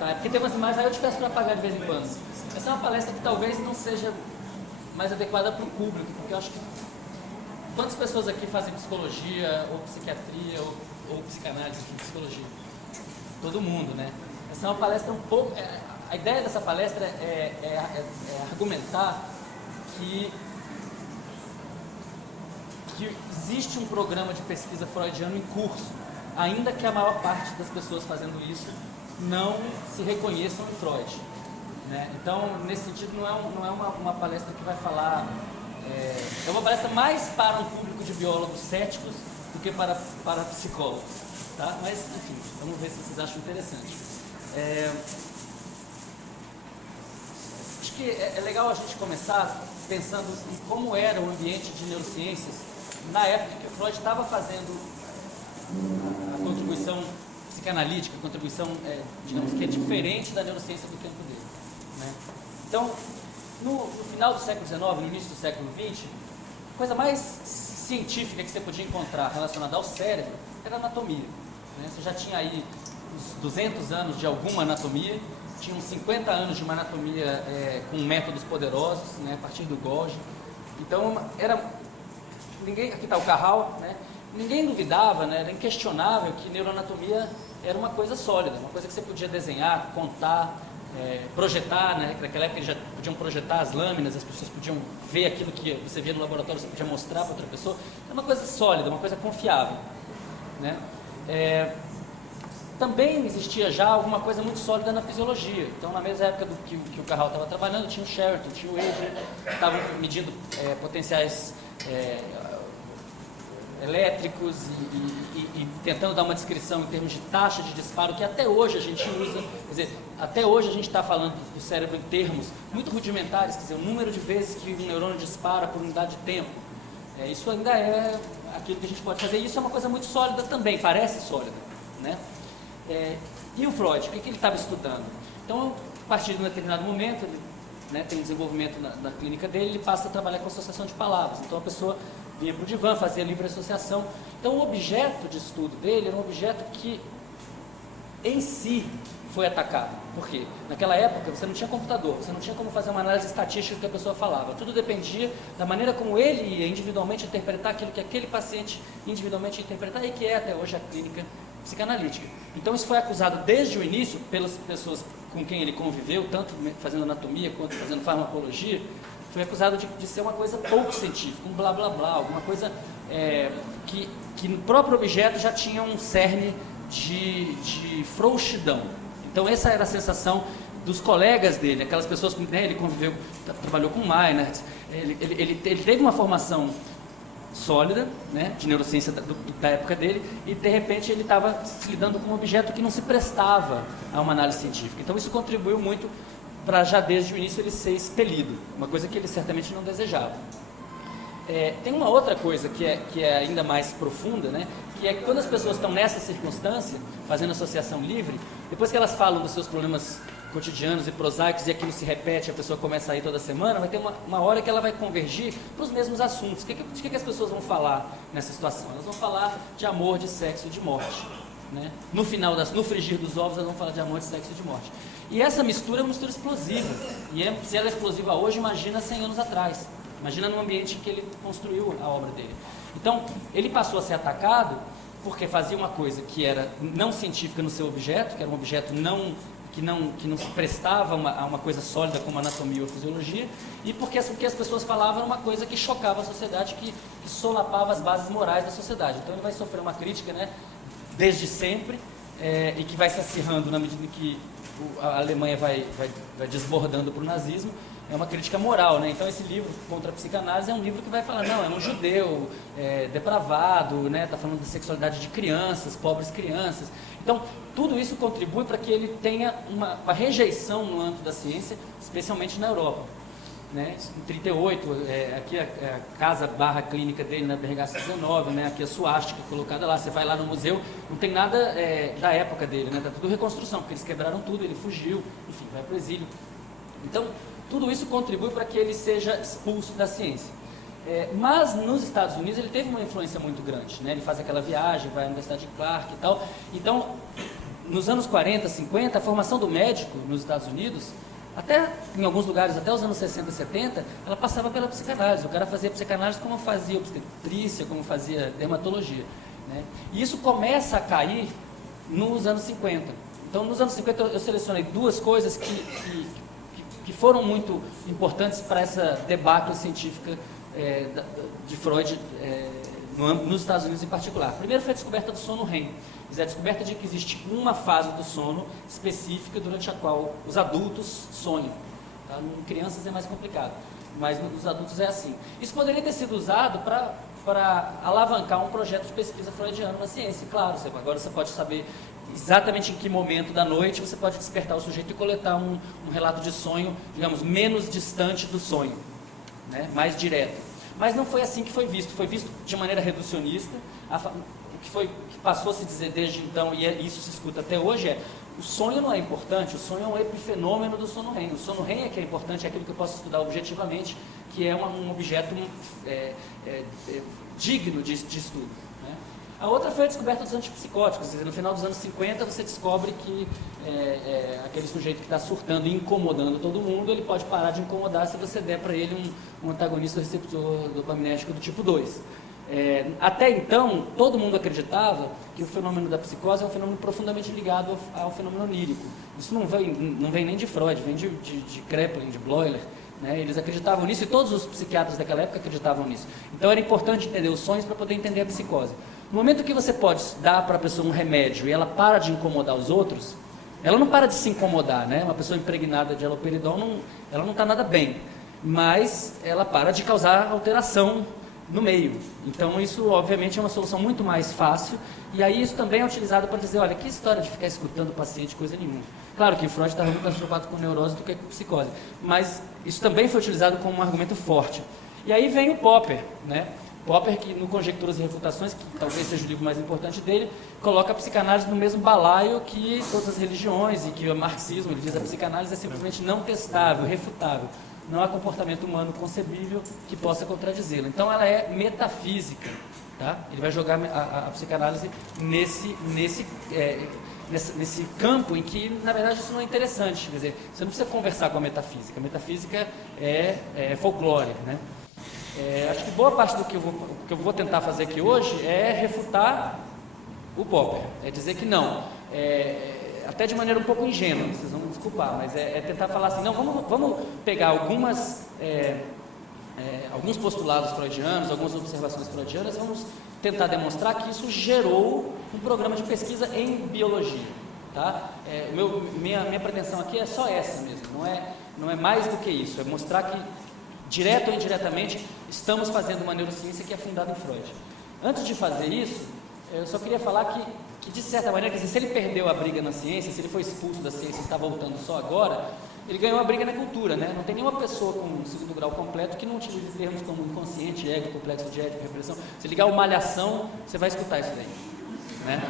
Tá, porque tem umas imagens, aí eu te peço para apagar de vez em quando. Essa é uma palestra que talvez não seja mais adequada para o público, porque eu acho que quantas pessoas aqui fazem psicologia, ou psiquiatria, ou psicanálise, enfim, psicologia? Todo mundo, né? Essa é uma palestra um pouco... a ideia dessa palestra é argumentar que existe um programa de pesquisa freudiano em curso, ainda que a maior parte das pessoas fazendo isso não se reconheçam em Freud, né? Então, nesse sentido, não é uma palestra que vai falar... é uma palestra mais para um público de biólogos céticos do que para psicólogos, tá? Mas, enfim, vamos ver se vocês acham interessante. Acho que é legal a gente começar pensando em como era o ambiente de neurociências na época que o Freud estava fazendo a contribuição psicanalítica, a contribuição, digamos que é diferente da neurociência do tempo dele, né? Então, no final do século XIX, no início do século XX, a coisa mais científica que você podia encontrar relacionada ao cérebro era a anatomia, né? Você já tinha aí uns 200 anos de alguma anatomia, tinha uns 50 anos de uma anatomia com métodos poderosos, né, a partir do Golgi. Então, aqui está o Carral, né? Ninguém duvidava, né, era inquestionável que neuroanatomia era uma coisa sólida, uma coisa que você podia desenhar, contar, projetar, né? Naquela época eles já podiam projetar as lâminas, as pessoas podiam ver aquilo que você via no laboratório, você podia mostrar para outra pessoa. Era uma coisa sólida, uma coisa confiável, né? Também existia já alguma coisa muito sólida na fisiologia. Então, na mesma época que o Carral estava trabalhando, tinha o Sheraton, tinha o Adrian, estavam medindo potenciais elétricos e tentando dar uma descrição em termos de taxa de disparo, que até hoje a gente usa. Quer dizer, até hoje a gente está falando do cérebro em termos muito rudimentares, quer dizer, o número de vezes que um neurônio dispara por unidade de tempo. Isso ainda é aquilo que a gente pode fazer. E isso é uma coisa muito sólida também, parece sólida, né? E o Freud, o que ele estava estudando? Então, a partir de um determinado momento, ele, né, tem um desenvolvimento na clínica dele, ele passa a trabalhar com associação de palavras. Então, a pessoa vinha para o divã, fazia livre associação. Então, o objeto de estudo dele era um objeto que, em si, foi atacado. Por quê? Naquela época, você não tinha computador, você não tinha como fazer uma análise estatística do que a pessoa falava. Tudo dependia da maneira como ele ia individualmente interpretar aquilo que aquele paciente individualmente ia interpretar, e que é até hoje a clínica psicanalítica. Então, isso foi acusado desde o início pelas pessoas com quem ele conviveu, tanto fazendo anatomia quanto fazendo farmacologia. Foi acusado de ser uma coisa pouco científica, um blá blá blá, alguma coisa que no próprio objeto já tinha um cerne de frouxidão. Então, essa era a sensação dos colegas dele, aquelas pessoas com quem ele conviveu, trabalhou com Meinertz. Ele teve uma formação sólida, né, de neurociência da época dele, e de repente ele estava se lidando com um objeto que não se prestava a uma análise científica. Então, isso contribuiu muito para já desde o início ele ser expelido, uma coisa que ele certamente não desejava. Tem uma outra coisa que é ainda mais profunda, né, que é que quando as pessoas estão nessa circunstância, fazendo associação livre, depois que elas falam dos seus problemas cotidianos e prosaicos e aquilo se repete, a pessoa começa a ir toda semana, vai ter uma hora que ela vai convergir para os mesmos assuntos. De que as pessoas vão falar nessa situação? Elas vão falar de amor, de sexo e de morte, né? No frigir dos ovos, elas vão falar de amor, de sexo e de morte. E essa mistura é uma mistura explosiva. E se ela é explosiva hoje, imagina 100 anos atrás. Imagina no ambiente em que ele construiu a obra dele. Então, ele passou a ser atacado porque fazia uma coisa que era não científica no seu objeto, que era um objeto que não se prestava a uma coisa sólida como anatomia ou fisiologia, e porque o que as pessoas falavam era uma coisa que chocava a sociedade, que solapava as bases morais da sociedade. Então, ele vai sofrer uma crítica, né, desde sempre, e que vai se acirrando na medida em que a Alemanha vai desbordando para o nazismo. É uma crítica moral, né? Então, esse livro contra a psicanálise é um livro que vai falar, não, é um judeu depravado, né? Está falando da sexualidade de crianças, pobres crianças. Então, tudo isso contribui para que ele tenha uma rejeição no âmbito da ciência, especialmente na Europa, né? Em 38, aqui a casa barra clínica dele na BRH 19, né? Aqui a suástica colocada lá, você vai lá no museu, não tem nada da época dele, né? Está tudo reconstrução, porque eles quebraram tudo, ele fugiu, enfim, vai para o exílio. Então, tudo isso contribui para que ele seja expulso da ciência. Mas nos Estados Unidos ele teve uma influência muito grande, né? Ele faz aquela viagem, vai à Universidade de Clark e tal. Então, nos anos 40, 50, a formação do médico nos Estados Unidos, até em alguns lugares, até os anos 60, 70, ela passava pela psicanálise. O cara fazia psicanálise como fazia obstetrícia, como fazia dermatologia, né? E isso começa a cair nos anos 50. Então, nos anos 50, eu selecionei duas coisas que foram muito importantes para essa debacle científica de Freud nos Estados Unidos em particular. Primeiro foi a descoberta do sono REM. A descoberta de que existe uma fase do sono específica durante a qual os adultos sonham. Tá? Em crianças é mais complicado, mas nos adultos é assim. Isso poderia ter sido usado para alavancar um projeto de pesquisa freudiano na ciência. Claro, agora você pode saber exatamente em que momento da noite você pode despertar o sujeito e coletar um relato de sonho, digamos, menos distante do sonho, né? Mais direto. Mas não foi assim que foi visto de maneira reducionista. O que passou a se dizer desde então, e isso se escuta até hoje, o sonho não é importante, o sonho é um epifenômeno do sono REM. O sono REM é que é importante, é aquilo que eu posso estudar objetivamente, que é um objeto digno de estudo, né? A outra foi a descoberta dos antipsicóticos. Quer dizer, no final dos anos 50 você descobre que aquele sujeito que está surtando e incomodando todo mundo, ele pode parar de incomodar se você der para ele um antagonista receptor dopaminérgico do tipo 2. Até então, todo mundo acreditava que o fenômeno da psicose é um fenômeno profundamente ligado ao fenômeno onírico. Isso não vem nem de Freud, vem de Kraepelin, de Bloiler, né? Eles acreditavam nisso e todos os psiquiatras daquela época acreditavam nisso. Então era importante entender os sonhos para poder entender a psicose. No momento que você pode dar para a pessoa um remédio e ela para de incomodar os outros, ela não para de se incomodar, né? Uma pessoa impregnada de haloperidol, ela não está nada bem, mas ela para de causar alteração no meio. Então isso obviamente é uma solução muito mais fácil, e aí isso também é utilizado para dizer, olha, que história de ficar escutando o paciente, coisa nenhuma. Claro que o Freud estava muito mais preocupado com neurose do que com psicose, mas isso também foi utilizado como um argumento forte. E aí vem o Popper, né? Popper, que no Conjecturas e Refutações, que talvez seja o livro mais importante dele, coloca a psicanálise no mesmo balaio que todas as religiões e que o marxismo. Ele diz que a psicanálise é simplesmente não testável, refutável. Não há comportamento humano concebível que possa contradizê-la. Então ela é metafísica, tá? Ele vai jogar a psicanálise nesse campo em que, na verdade, isso não é interessante. Quer dizer, você não precisa conversar com a metafísica é folclore, né? Acho que boa parte do que eu vou tentar fazer aqui hoje é refutar o Popper, é dizer que não, até de maneira um pouco ingênua, vocês vão me desculpar, mas é tentar falar assim, não, vamos pegar alguns postulados freudianos, algumas observações freudianas, vamos tentar demonstrar que isso gerou um programa de pesquisa em biologia, tá? Minha pretensão aqui é só essa mesmo, não é mais do que isso, é mostrar que direto ou indiretamente, estamos fazendo uma neurociência que é fundada em Freud. Antes de fazer isso, eu só queria falar que de certa maneira, quer dizer, se ele perdeu a briga na ciência, se ele foi expulso da ciência e está voltando só agora, ele ganhou a briga na cultura, né? Não tem nenhuma pessoa com segundo grau completo que não utilize termos como inconsciente, ego, complexo de ética, repressão. Se ligar o Malhação, você vai escutar isso daí, né?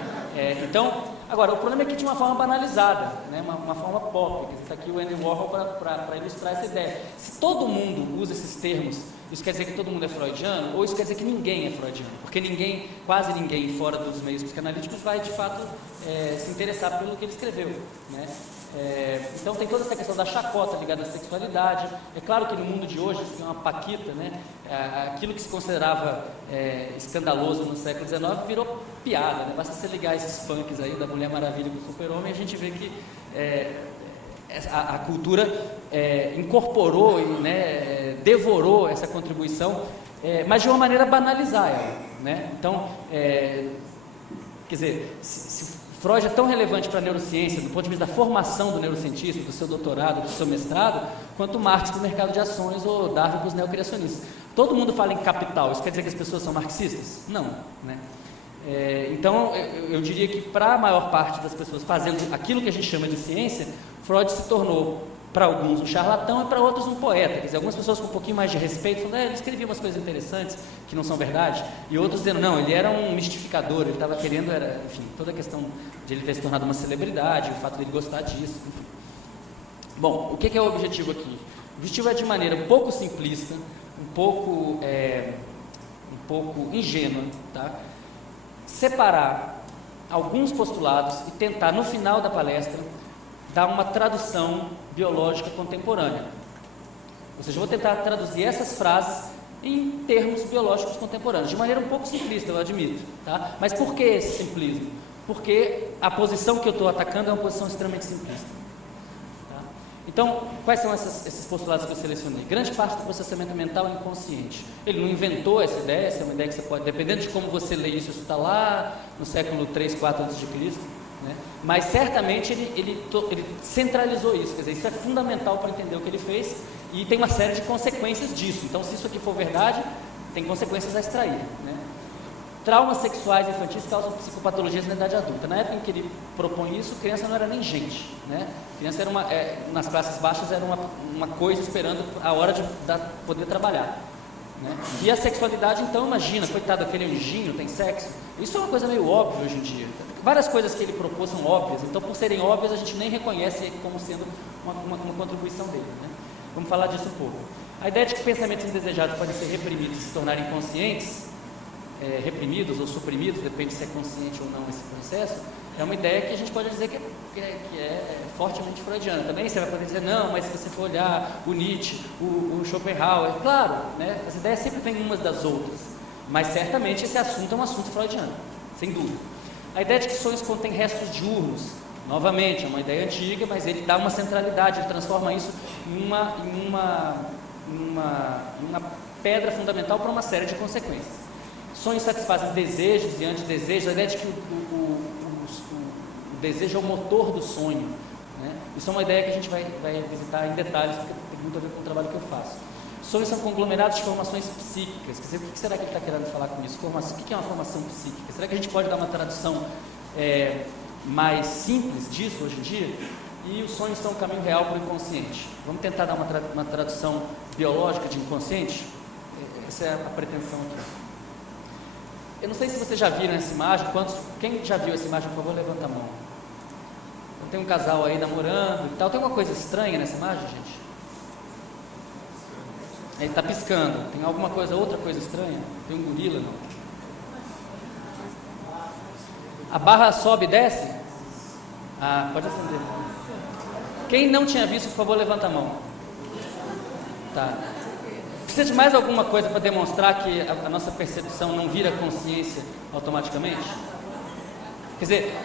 Então, agora, o problema é que tinha uma forma banalizada, né? uma forma pop. Está aqui o Andy Warhol para ilustrar essa ideia. Se todo mundo usa esses termos, isso quer dizer que todo mundo é freudiano, ou isso quer dizer que ninguém é freudiano? Porque quase ninguém fora dos meios psicanalíticos vai, de fato, se interessar pelo que ele escreveu, né? Então tem toda essa questão da chacota ligada à sexualidade. É claro que no mundo de hoje, tem uma paquita, né? Aquilo que se considerava escandaloso no século XIX virou piada, né? Basta você ligar esses funks aí da Mulher Maravilha com o Super-Homem, a gente vê que a cultura incorporou e, né, devorou essa contribuição, mas de uma maneira a banalizar ela, né? Então, quer dizer, se Freud é tão relevante para a neurociência, do ponto de vista da formação do neurocientista, do seu doutorado, do seu mestrado, quanto Marx para o mercado de ações ou Darwin para os neocriacionistas. Todo mundo fala em capital, isso quer dizer que as pessoas são marxistas? Não, né? Então, eu diria que para a maior parte das pessoas fazendo aquilo que a gente chama de ciência, Freud se tornou, para alguns, um charlatão e para outros um poeta. Quer dizer, algumas pessoas com um pouquinho mais de respeito falando, ele escrevia umas coisas interessantes que não são verdade, e outros dizendo, não, ele era um mistificador, ele estava querendo, enfim, toda a questão de ele ter se tornado uma celebridade, o fato de ele gostar disso, enfim. Bom, o que é o objetivo aqui? O objetivo é de maneira um pouco simplista, um pouco ingênua, tá? Separar alguns postulados e tentar, no final da palestra, dar uma tradução biológica contemporânea. Ou seja, eu vou tentar traduzir essas frases em termos biológicos contemporâneos, de maneira um pouco simplista, eu admito. Tá? Mas por que esse simplismo? Porque a posição que eu estou atacando é uma posição extremamente simplista. Então, quais são esses postulados que eu selecionei? Grande parte do processamento mental é inconsciente. Ele não inventou essa é uma ideia que você pode, dependendo de como você lê isso está lá no século 3, 4 a.C., né? Mas certamente ele centralizou isso, quer dizer, isso é fundamental para entender o que ele fez e tem uma série de consequências disso. Então, se isso aqui for verdade, tem consequências a extrair, né? Traumas sexuais infantis causam psicopatologias na idade adulta. Na época em que ele propõe isso, criança não era nem gente, né? Criança era nas classes baixas era uma coisa esperando a hora de poder trabalhar, né? E a sexualidade, então, imagina, coitado, aquele anjinho tem sexo. Isso é uma coisa meio óbvia hoje em dia. Várias coisas que ele propôs são óbvias, então por serem óbvias a gente nem reconhece como sendo uma contribuição dele, né? Vamos falar disso um pouco. A ideia de que pensamentos indesejados podem ser reprimidos e se tornarem conscientes, reprimidos ou suprimidos, depende se é consciente ou não esse processo, é uma ideia que a gente pode dizer que é fortemente freudiana. Também você vai poder dizer, não, mas se você for olhar o Nietzsche, o Schopenhauer, claro, né, as ideias sempre vêm umas das outras, mas certamente esse assunto é um assunto freudiano, sem dúvida. A ideia de que sonhos contêm restos diurnos, novamente, é uma ideia antiga, mas ele dá uma centralidade, ele transforma isso em uma pedra fundamental para uma série de consequências. Sonhos satisfazem desejos e antidesejos, a ideia de que o desejo é o motor do sonho, né? Isso é uma ideia que a gente vai visitar em detalhes, porque tem muito a ver com o trabalho que eu faço. Sonhos são conglomerados de formações psíquicas. Quer dizer, o que será que ele está querendo falar com isso? O que é uma formação psíquica? Será que a gente pode dar uma tradução mais simples disso hoje em dia? E os sonhos são o caminho real para o inconsciente. Vamos tentar dar uma tradução biológica de inconsciente? Essa é a pretensão aqui. Eu não sei se vocês já viram essa imagem. Quem já viu essa imagem, por favor, levanta a mão. Então, tem um casal aí namorando e tal. Tem uma coisa estranha nessa imagem, gente? Ele está piscando. Tem alguma coisa, outra coisa estranha? Tem um gorila, não? A barra sobe e desce? Ah, pode acender. Quem não tinha visto, por favor, levanta a mão. Tá. Precisa de mais alguma coisa para demonstrar que a nossa percepção não vira consciência automaticamente? Quer dizer,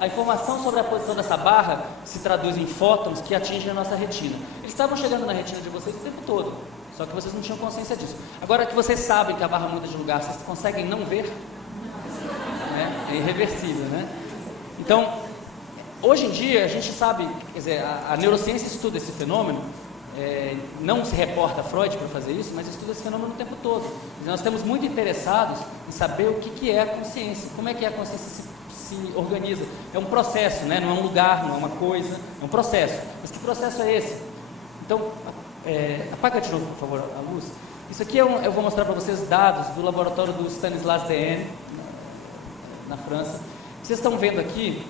a informação sobre a posição dessa barra se traduz em fótons que atingem a nossa retina. Eles estavam chegando na retina de vocês o tempo todo, só que vocês não tinham consciência disso. Agora que vocês sabem que a barra muda de lugar, vocês conseguem não ver? Né? É irreversível, né? Então, hoje em dia a gente sabe, quer dizer, a neurociência estuda esse fenômeno. Não se reporta a Freud para fazer isso, mas estuda esse fenômeno o tempo todo. Nós estamos muito interessados em saber o que é a consciência, como é que a consciência se organiza. É um processo, né? Não é um lugar, não é uma coisa, é um processo. Mas que processo é esse? Então, apaga de novo, por favor, a luz. Isso aqui eu vou mostrar para vocês dados do laboratório do Stanislas Dehaene, na França. Vocês estão vendo aqui,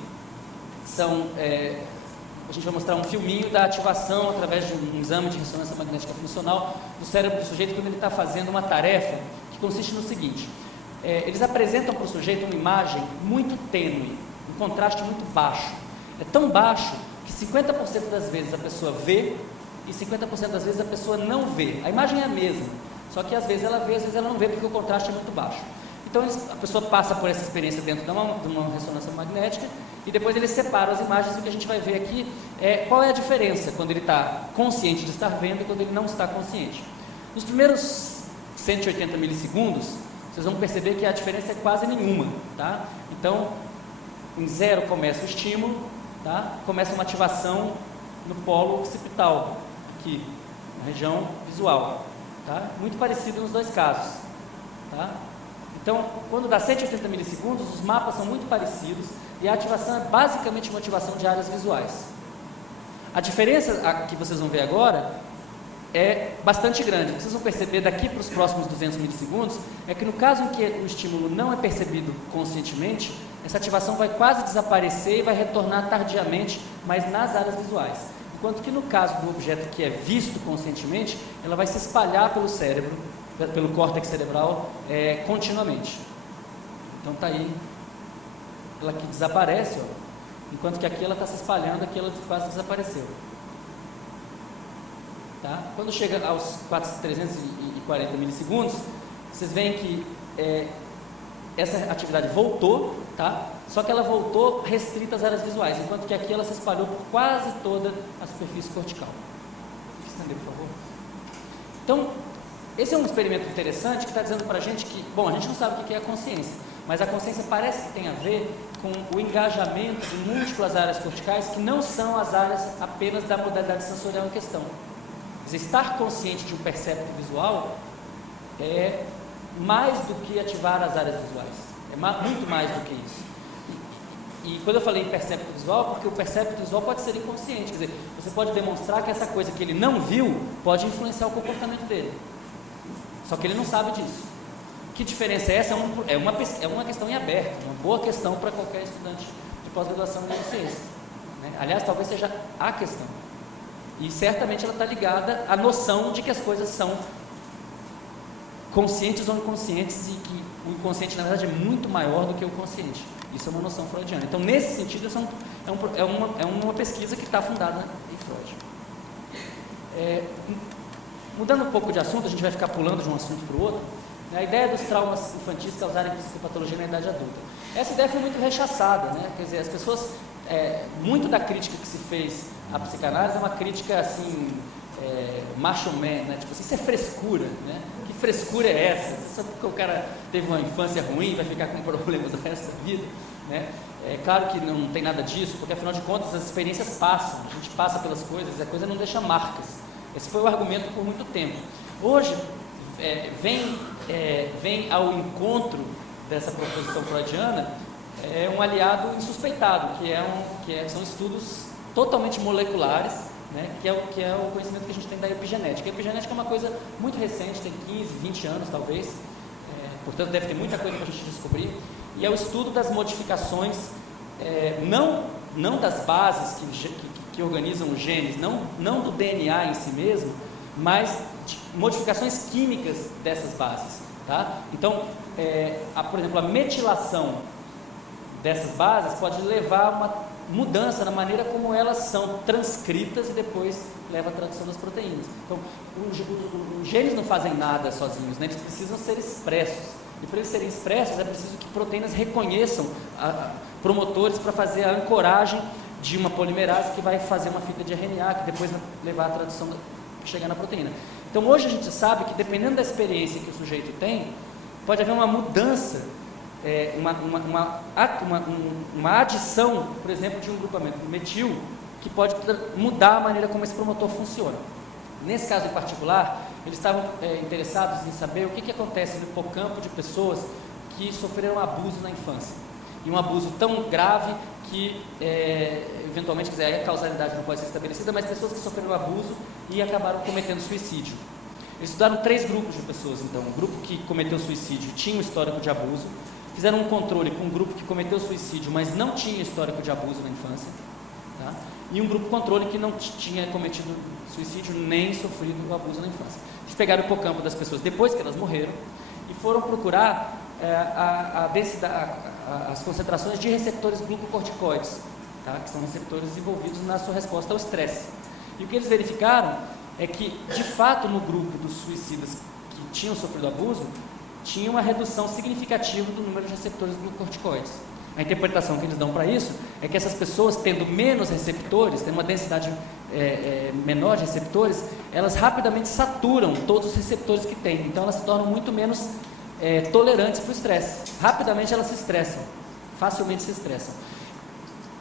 a gente vai mostrar um filminho da ativação através de um exame de ressonância magnética funcional do cérebro do sujeito quando ele está fazendo uma tarefa que consiste no seguinte: eles apresentam para o sujeito uma imagem muito tênue, um contraste muito baixo. É tão baixo que 50% das vezes a pessoa vê e 50% das vezes a pessoa não vê. A imagem é a mesma, só que às vezes ela vê, às vezes ela não vê porque o contraste é muito baixo. Então a pessoa passa por essa experiência dentro de uma ressonância magnética e depois eles separam as imagens. E o que a gente vai ver aqui é qual é a diferença quando ele está consciente de estar vendo e quando ele não está consciente. Nos primeiros 180 milissegundos, vocês vão perceber que a diferença é quase nenhuma, tá? Então, em 0 começa o estímulo, tá? Começa uma ativação no polo occipital, aqui, na região visual, tá? Muito parecido nos dois casos, tá? Então, quando dá 180 milissegundos, os mapas são muito parecidos e a ativação é basicamente uma ativação de áreas visuais. A diferença que vocês vão ver agora é bastante grande. Vocês vão perceber daqui para os próximos 200 milissegundos, é que no caso em que o estímulo não é percebido conscientemente, essa ativação vai quase desaparecer e vai retornar tardiamente, mas nas áreas visuais. Enquanto que no caso do objeto que é visto conscientemente, ela vai se espalhar pelo cérebro, pelo córtex cerebral, continuamente. Então está aí ela aqui desaparece, ó, enquanto que aqui ela está se espalhando, aqui ela quase desapareceu. Tá? Quando chega aos 340 milissegundos, vocês veem que essa atividade voltou, tá? Só que ela voltou restrita às áreas visuais, enquanto que aqui ela se espalhou por quase toda a superfície cortical. Estender, por favor. Então, esse é um experimento interessante que está dizendo para a gente que, bom, a gente não sabe o que é a consciência, mas a consciência parece que tem a ver com o engajamento de múltiplas áreas corticais que não são as áreas apenas da modalidade sensorial em questão. Quer dizer, estar consciente de um percepto visual é mais do que ativar as áreas visuais, é muito mais do que isso. E quando eu falei em percepto visual, porque o percepto visual pode ser inconsciente, quer dizer, você pode demonstrar que essa coisa que ele não viu pode influenciar o comportamento dele, só que ele não sabe disso. Que diferença é essa? É uma questão em aberto, uma boa questão para qualquer estudante de pós-graduação em neurociência, né? Aliás, talvez seja a questão, e certamente ela está ligada à noção de que as coisas são conscientes ou inconscientes, e que o inconsciente na verdade é muito maior do que o consciente. Isso é uma noção freudiana. Então, nesse sentido, é uma pesquisa que está fundada em Freud. Mudando um pouco de assunto, a gente vai ficar pulando de um assunto para o outro, né? A ideia dos traumas infantis causarem psicopatologia na idade adulta. Essa ideia foi muito rechaçada, né? Quer dizer, as pessoas, muito da crítica que se fez à psicanálise é uma crítica assim, macho man, né? Tipo assim, isso é frescura, né? Que frescura é essa? Só porque o cara teve uma infância ruim, vai ficar com problemas do resto da vida, né? É claro que não tem nada disso, porque afinal de contas as experiências passam, a gente passa pelas coisas, a coisa não deixa marcas. Esse foi o argumento por muito tempo. Hoje vem ao encontro dessa proposição freudiana um aliado insuspeitado, são estudos totalmente moleculares, né, que é o conhecimento que a gente tem da epigenética. A epigenética é uma coisa muito recente, tem 15, 20 anos talvez, portanto deve ter muita coisa para a gente descobrir, e é o estudo das modificações, não das bases que organizam os genes, não do DNA em si mesmo, mas de modificações químicas dessas bases. Tá? Então, por exemplo, a metilação dessas bases pode levar a uma mudança na maneira como elas são transcritas e depois leva à tradução das proteínas. Então, os genes não fazem nada sozinhos, né? Eles precisam ser expressos. E para eles serem expressos é preciso que proteínas reconheçam promotores para fazer a ancoragem de uma polimerase que vai fazer uma fita de RNA, que depois vai levar à tradução, chegar na proteína. Então, hoje a gente sabe que dependendo da experiência que o sujeito tem, pode haver uma mudança, uma adição, por exemplo, de um grupamento metil, que pode mudar a maneira como esse promotor funciona. Nesse caso em particular, eles estavam interessados em saber o que acontece no hipocampo de pessoas que sofreram abuso na infância. E um abuso tão grave que, eventualmente, a causalidade não pode ser estabelecida, mas pessoas que sofreram abuso e acabaram cometendo suicídio. Eles estudaram 3 grupos de pessoas, então. Um grupo que cometeu suicídio tinha um histórico de abuso, fizeram um controle com um grupo que cometeu suicídio, mas não tinha histórico de abuso na infância, tá? E um grupo controle que não tinha cometido suicídio nem sofrido abuso na infância. Eles pegaram o hipocampo das pessoas depois que elas morreram e foram procurar as concentrações de receptores glucocorticoides, tá? Que são receptores envolvidos na sua resposta ao estresse. E o que eles verificaram é que, de fato, no grupo dos suicidas que tinham sofrido abuso, tinha uma redução significativa do número de receptores glucocorticoides. A interpretação que eles dão para isso é que essas pessoas, tendo menos receptores, tendo uma densidade menor de receptores, elas rapidamente saturam todos os receptores que têm. Então elas se tornam muito menos tolerantes para o estresse. Rapidamente elas se estressam, facilmente se estressam.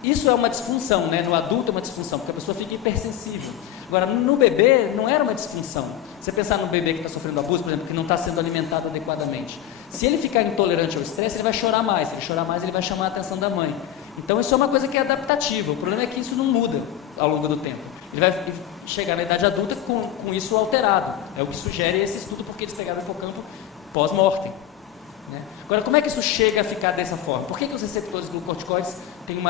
Isso é uma disfunção, né? No adulto é uma disfunção, porque a pessoa fica hipersensível. Agora, no bebê não era uma disfunção. Você pensar no bebê que está sofrendo abuso, por exemplo, que não está sendo alimentado adequadamente. Se ele ficar intolerante ao estresse, ele vai chorar mais. Se ele chorar mais, ele vai chamar a atenção da mãe. Então, isso é uma coisa que é adaptativa. O problema é que isso não muda ao longo do tempo. Ele vai chegar na idade adulta com isso alterado. É o que sugere esse estudo, porque eles pegaram o hipocampo pós-mortem. Né? Agora, como é que isso chega a ficar dessa forma? Por que os receptores glucocorticoides têm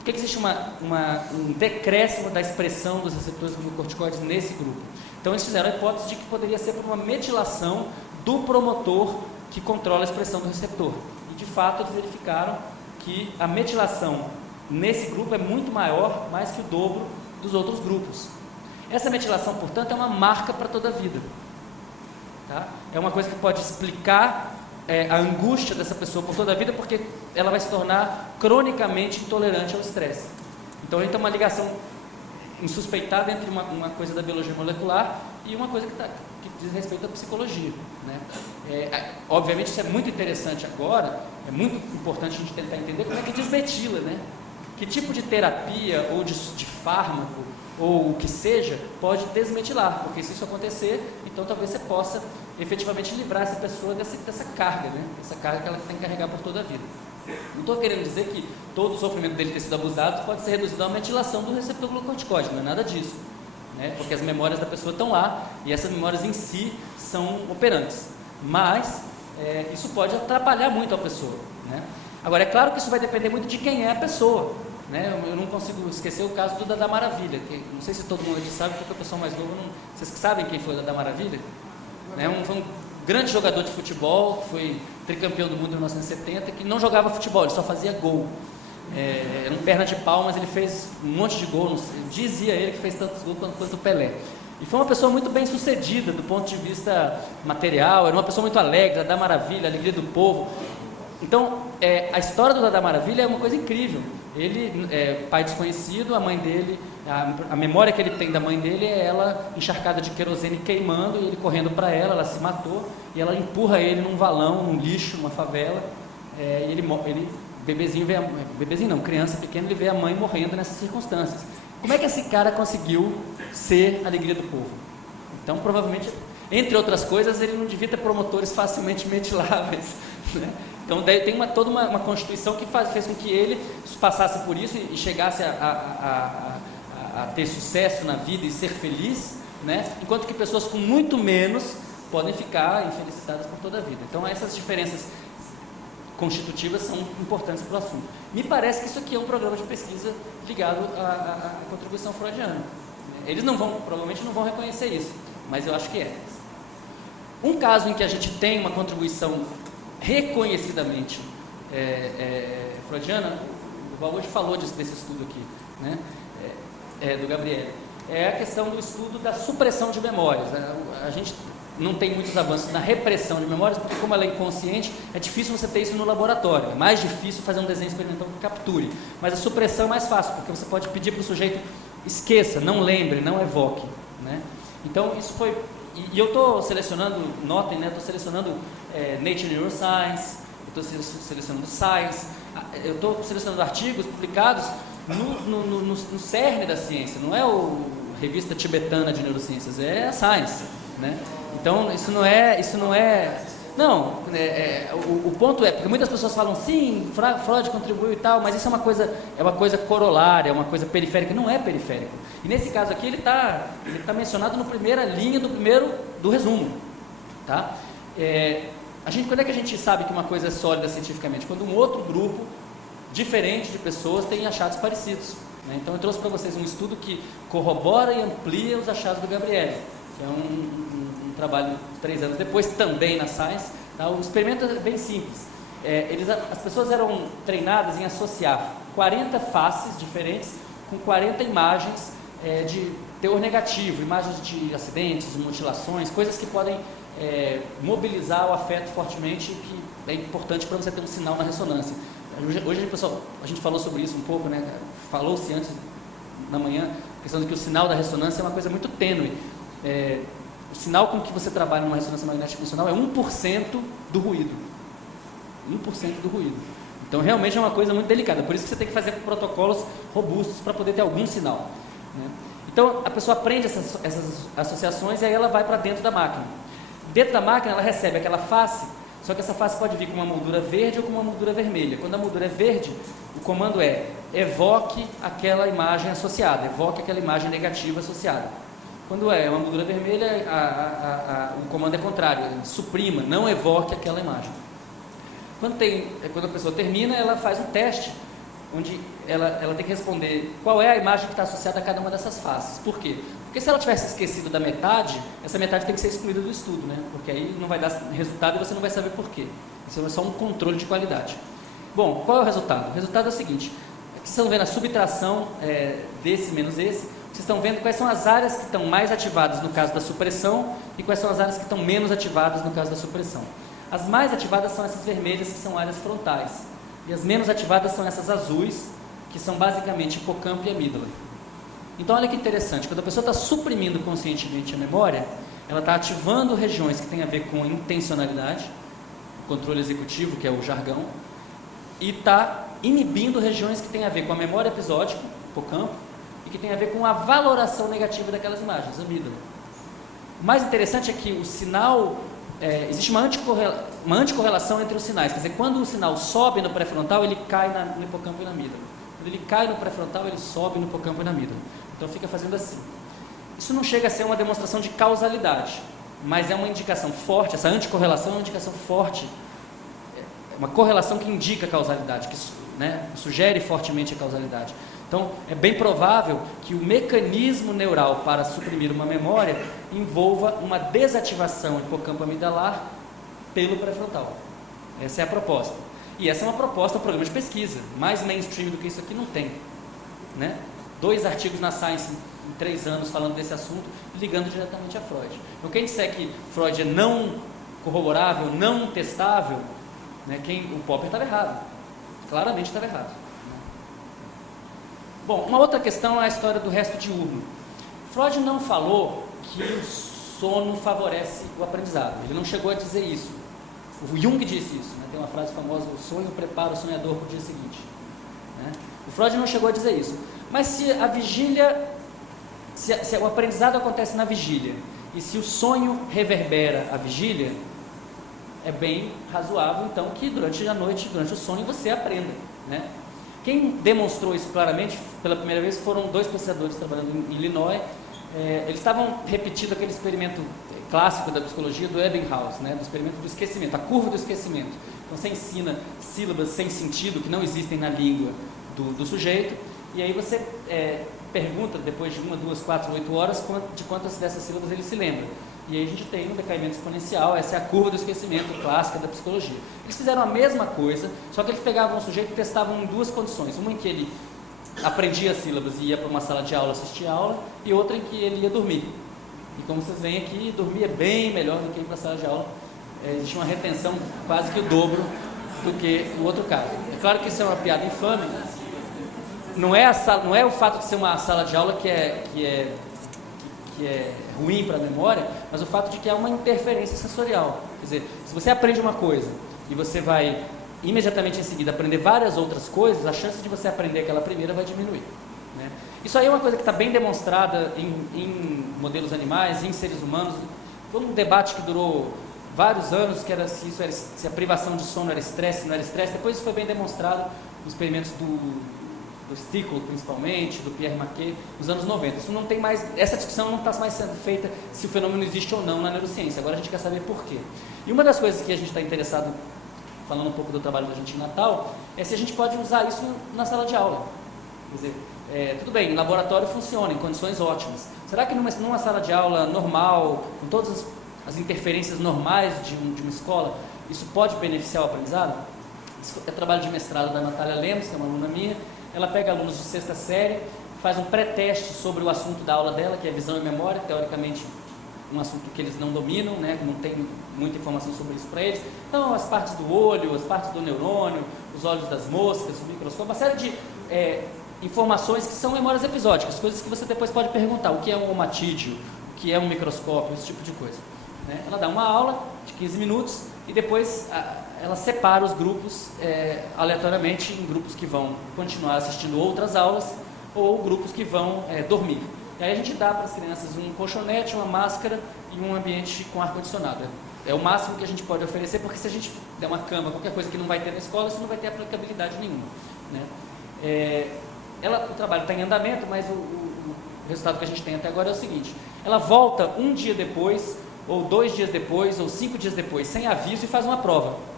Por que existe um decréscimo da expressão dos receptores glucocorticoides nesse grupo? Então eles fizeram a hipótese de que poderia ser por uma metilação do promotor que controla a expressão do receptor. E de fato eles verificaram que a metilação nesse grupo é muito maior, mais que o dobro dos outros grupos. Essa metilação, portanto, é uma marca para toda a vida. Tá? É uma coisa que pode explicar a angústia dessa pessoa por toda a vida, porque ela vai se tornar cronicamente intolerante ao estresse. Então, a gente tem uma ligação insuspeitada entre uma coisa da biologia molecular e uma coisa que diz respeito à psicologia, né? Obviamente isso é muito interessante agora, é muito importante a gente tentar entender como é que desmetila, né? Que tipo de terapia ou de fármaco ou o que seja pode desmetilar, porque se isso acontecer, então talvez você possa efetivamente livrar essa pessoa dessa carga, né? Essa carga que ela tem que carregar por toda a vida. Não estou querendo dizer que todo o sofrimento dele ter sido abusado pode ser reduzido a uma metilação do receptor glucorticoide, não é nada disso, né? Porque as memórias da pessoa estão lá e essas memórias em si são operantes, mas isso pode atrapalhar muito a pessoa, né? Agora, é claro que isso vai depender muito de quem é a pessoa, né? Eu não consigo esquecer o caso do Dadá Maravilha, que não sei se todo mundo aqui sabe, porque o pessoal mais novo não... Vocês sabem quem foi o Dadá Maravilha? Foi um grande jogador de futebol, que foi tricampeão do mundo em 1970, que não jogava futebol, ele só fazia gol. Era um perna de pau, mas ele fez um monte de gols. Dizia ele que fez tantos gols quanto o Pelé. E foi uma pessoa muito bem sucedida do ponto de vista material, era uma pessoa muito alegre, da maravilha, a alegria do povo. Então, a história do Dadá Maravilha é uma coisa incrível. Ele é pai desconhecido, a mãe dele, a memória que ele tem da mãe dele é ela encharcada de querosene queimando, e ele correndo para ela se matou, e ela empurra ele num valão, num lixo, numa favela, e ele bebezinho, criança pequena, ele vê a mãe morrendo nessas circunstâncias. Como é que esse cara conseguiu ser a alegria do povo? Então, provavelmente, entre outras coisas, ele não devia ter promotores facilmente metiláveis, né? Então, tem toda uma constituição que fez com que ele passasse por isso e chegasse a ter sucesso na vida e ser feliz, né? Enquanto que pessoas com muito menos podem ficar infelicitadas por toda a vida. Então, essas diferenças constitutivas são importantes para o assunto. Me parece que isso aqui é um programa de pesquisa ligado à contribuição freudiana. Eles provavelmente não vão reconhecer isso, mas eu acho que é. Um caso em que a gente tem uma contribuição reconhecidamente freudiana, o Val hoje falou desse estudo aqui, né? Do Gabriel, é a questão do estudo da supressão de memórias. A gente não tem muitos avanços na repressão de memórias, porque como ela é inconsciente, é difícil você ter isso no laboratório, é mais difícil fazer um desenho experimental que capture, mas a supressão é mais fácil, porque você pode pedir para o sujeito esqueça, não lembre, não evoque, né? Então isso foi, e eu estou selecionando, notem, né, estou selecionando Nature Neuroscience, eu estou selecionando Science, eu estou selecionando artigos publicados no cerne da ciência, não é a revista tibetana de neurociências, é a Science, né? Então isso não é não, o ponto é, porque muitas pessoas falam, sim, Freud contribuiu e tal, mas isso é uma coisa corolária, é uma coisa periférica, não é periférico. E nesse caso aqui ele tá mencionado na primeira linha do resumo, tá? Quando é que a gente sabe que uma coisa é sólida cientificamente? Quando um outro grupo diferente de pessoas tem achados parecidos, né? Então eu trouxe para vocês um estudo que corrobora e amplia os achados do Gabriel, que é um trabalho 3 anos depois, também na Science, tá? O experimento é bem simples. As pessoas eram treinadas em associar 40 faces diferentes com 40 imagens de teor negativo, imagens de acidentes, de mutilações, coisas que podem mobilizar o afeto fortemente, que é importante para você ter um sinal na ressonância. Hoje, pessoal, a gente falou sobre isso um pouco, né? Falou-se antes da manhã, a questão de que o sinal da ressonância é uma coisa muito tênue. O sinal com que você trabalha numa ressonância magnética funcional é 1% do ruído. 1% do ruído. Então, realmente é uma coisa muito delicada. Por isso que você tem que fazer protocolos robustos para poder ter algum sinal, né? Então, a pessoa aprende essas associações e aí ela vai para dentro da máquina. Dentro da máquina, ela recebe aquela face, só que essa face pode vir com uma moldura verde ou com uma moldura vermelha. Quando a moldura é verde, o comando é evoque aquela imagem associada, evoque aquela imagem negativa associada. Quando é uma moldura vermelha, o comando é contrário, suprima, não evoque aquela imagem. Quando a pessoa termina, ela faz um teste, onde ela tem que responder qual é a imagem que está associada a cada uma dessas faces. Por quê? Porque se ela tivesse esquecido da metade, essa metade tem que ser excluída do estudo, né? Porque aí não vai dar resultado e você não vai saber por quê. Isso é só um controle de qualidade. Bom, qual é o resultado? O resultado é o seguinte, aqui vocês estão vendo a subtração desse menos esse, vocês estão vendo quais são as áreas que estão mais ativadas no caso da supressão e quais são as áreas que estão menos ativadas no caso da supressão. As mais ativadas são essas vermelhas, que são áreas frontais, e as menos ativadas são essas azuis, que são basicamente hipocampo e amígdala. Então olha que interessante, quando a pessoa está suprimindo conscientemente a memória, ela está ativando regiões que têm a ver com intencionalidade, controle executivo, que é o jargão, e está inibindo regiões que têm a ver com a memória episódica, hipocampo, e que tem a ver com a valoração negativa daquelas imagens, amígdala. O mais interessante é que o sinal, existe uma anticorrelação entre os sinais, quer dizer, quando o sinal sobe no pré-frontal, ele cai no hipocampo e na amígdala. Quando ele cai no pré-frontal, ele sobe no hipocampo e na amígdala. Então fica fazendo assim. Isso não chega a ser uma demonstração de causalidade, mas é uma indicação forte, essa anticorrelação é uma indicação forte, uma correlação que indica a causalidade, que sugere fortemente a causalidade. Então, é bem provável que o mecanismo neural para suprimir uma memória envolva uma desativação hipocampo-amidalar pelo pré-frontal. Essa é a proposta. E essa é uma proposta do programa de pesquisa. Mais mainstream do que isso aqui não tem. 2 artigos na Science em 3 anos falando desse assunto, ligando diretamente a Freud. Então, quem disser que Freud é não corroborável, não testável, o Popper estava errado. Claramente estava errado. Bom, uma outra questão é a história do resto diurno. Freud não falou que o sono favorece o aprendizado. Ele não chegou a dizer isso. O Jung disse isso. Tem uma frase famosa: o sonho prepara o sonhador para o dia seguinte. O Freud não chegou a dizer isso. Mas se a vigília, se o aprendizado acontece na vigília, e se o sonho reverbera a vigília, é bem razoável, então, que durante a noite, durante o sonho, você aprenda. Quem demonstrou isso claramente, pela primeira vez, foram 2 pesquisadores trabalhando em Illinois. Eles estavam repetindo aquele experimento clássico da psicologia do Ebbinghaus, do experimento do esquecimento, a curva do esquecimento. Então, você ensina sílabas sem sentido, que não existem na língua do sujeito, e aí você pergunta, depois de 1, 2, 4, 8 horas, de quantas dessas sílabas ele se lembra. E aí a gente tem um decaimento exponencial, essa é a curva do esquecimento clássica da psicologia. Eles fizeram a mesma coisa, só que eles pegavam um sujeito e testavam em 2 condições. Uma em que ele aprendia as sílabas e ia para uma sala de aula assistir a aula, e outra em que ele ia dormir. E como vocês veem aqui, dormir é bem melhor do que ir para a sala de aula. Existe uma retenção quase que o dobro do que o outro caso. É claro que isso é uma piada infame. Não é o fato de ser uma sala de aula que é ruim para a memória, mas o fato de que há uma interferência sensorial. Quer dizer, se você aprende uma coisa e você vai imediatamente em seguida aprender várias outras coisas, a chance de você aprender aquela primeira vai diminuir. Isso aí é uma coisa que está bem demonstrada em modelos animais, em seres humanos. Foi um debate que durou vários anos, que era se a privação de sono era estresse, não era estresse. Depois isso foi bem demonstrado nos experimentos do Stickle, principalmente, do Pierre Marquet, nos anos 90. Isso não tem mais, essa discussão não está mais sendo feita se o fenômeno existe ou não na neurociência. Agora a gente quer saber por quê. E uma das coisas que a gente está interessado, falando um pouco do trabalho da gente em Natal, é se a gente pode usar isso na sala de aula. Quer dizer, tudo bem, em laboratório funciona, em condições ótimas. Será que numa sala de aula normal, com todas as interferências normais de uma escola, isso pode beneficiar o aprendizado? Isso é trabalho de mestrado da Natália Lemos, que é uma aluna minha. Ela pega alunos de 6ª série, faz um pré-teste sobre o assunto da aula dela, que é visão e memória, teoricamente um assunto que eles não dominam, não tem muita informação sobre isso para eles. Então, as partes do olho, as partes do neurônio, os olhos das moscas, o microscópio, uma série de informações que são memórias episódicas, coisas que você depois pode perguntar: o que é um omatídeo, o que é um microscópio, esse tipo de coisa. Ela dá uma aula de 15 minutos e depois ela separa os grupos aleatoriamente em grupos que vão continuar assistindo outras aulas ou grupos que vão dormir. E aí a gente dá para as crianças um colchonete, uma máscara e um ambiente com ar-condicionado. É o máximo que a gente pode oferecer, porque se a gente der uma cama, qualquer coisa que não vai ter na escola, isso não vai ter aplicabilidade nenhuma. O trabalho está em andamento, mas o resultado que a gente tem até agora é o seguinte: ela volta um dia depois, ou 2 dias depois, ou 5 dias depois, sem aviso, e faz uma prova.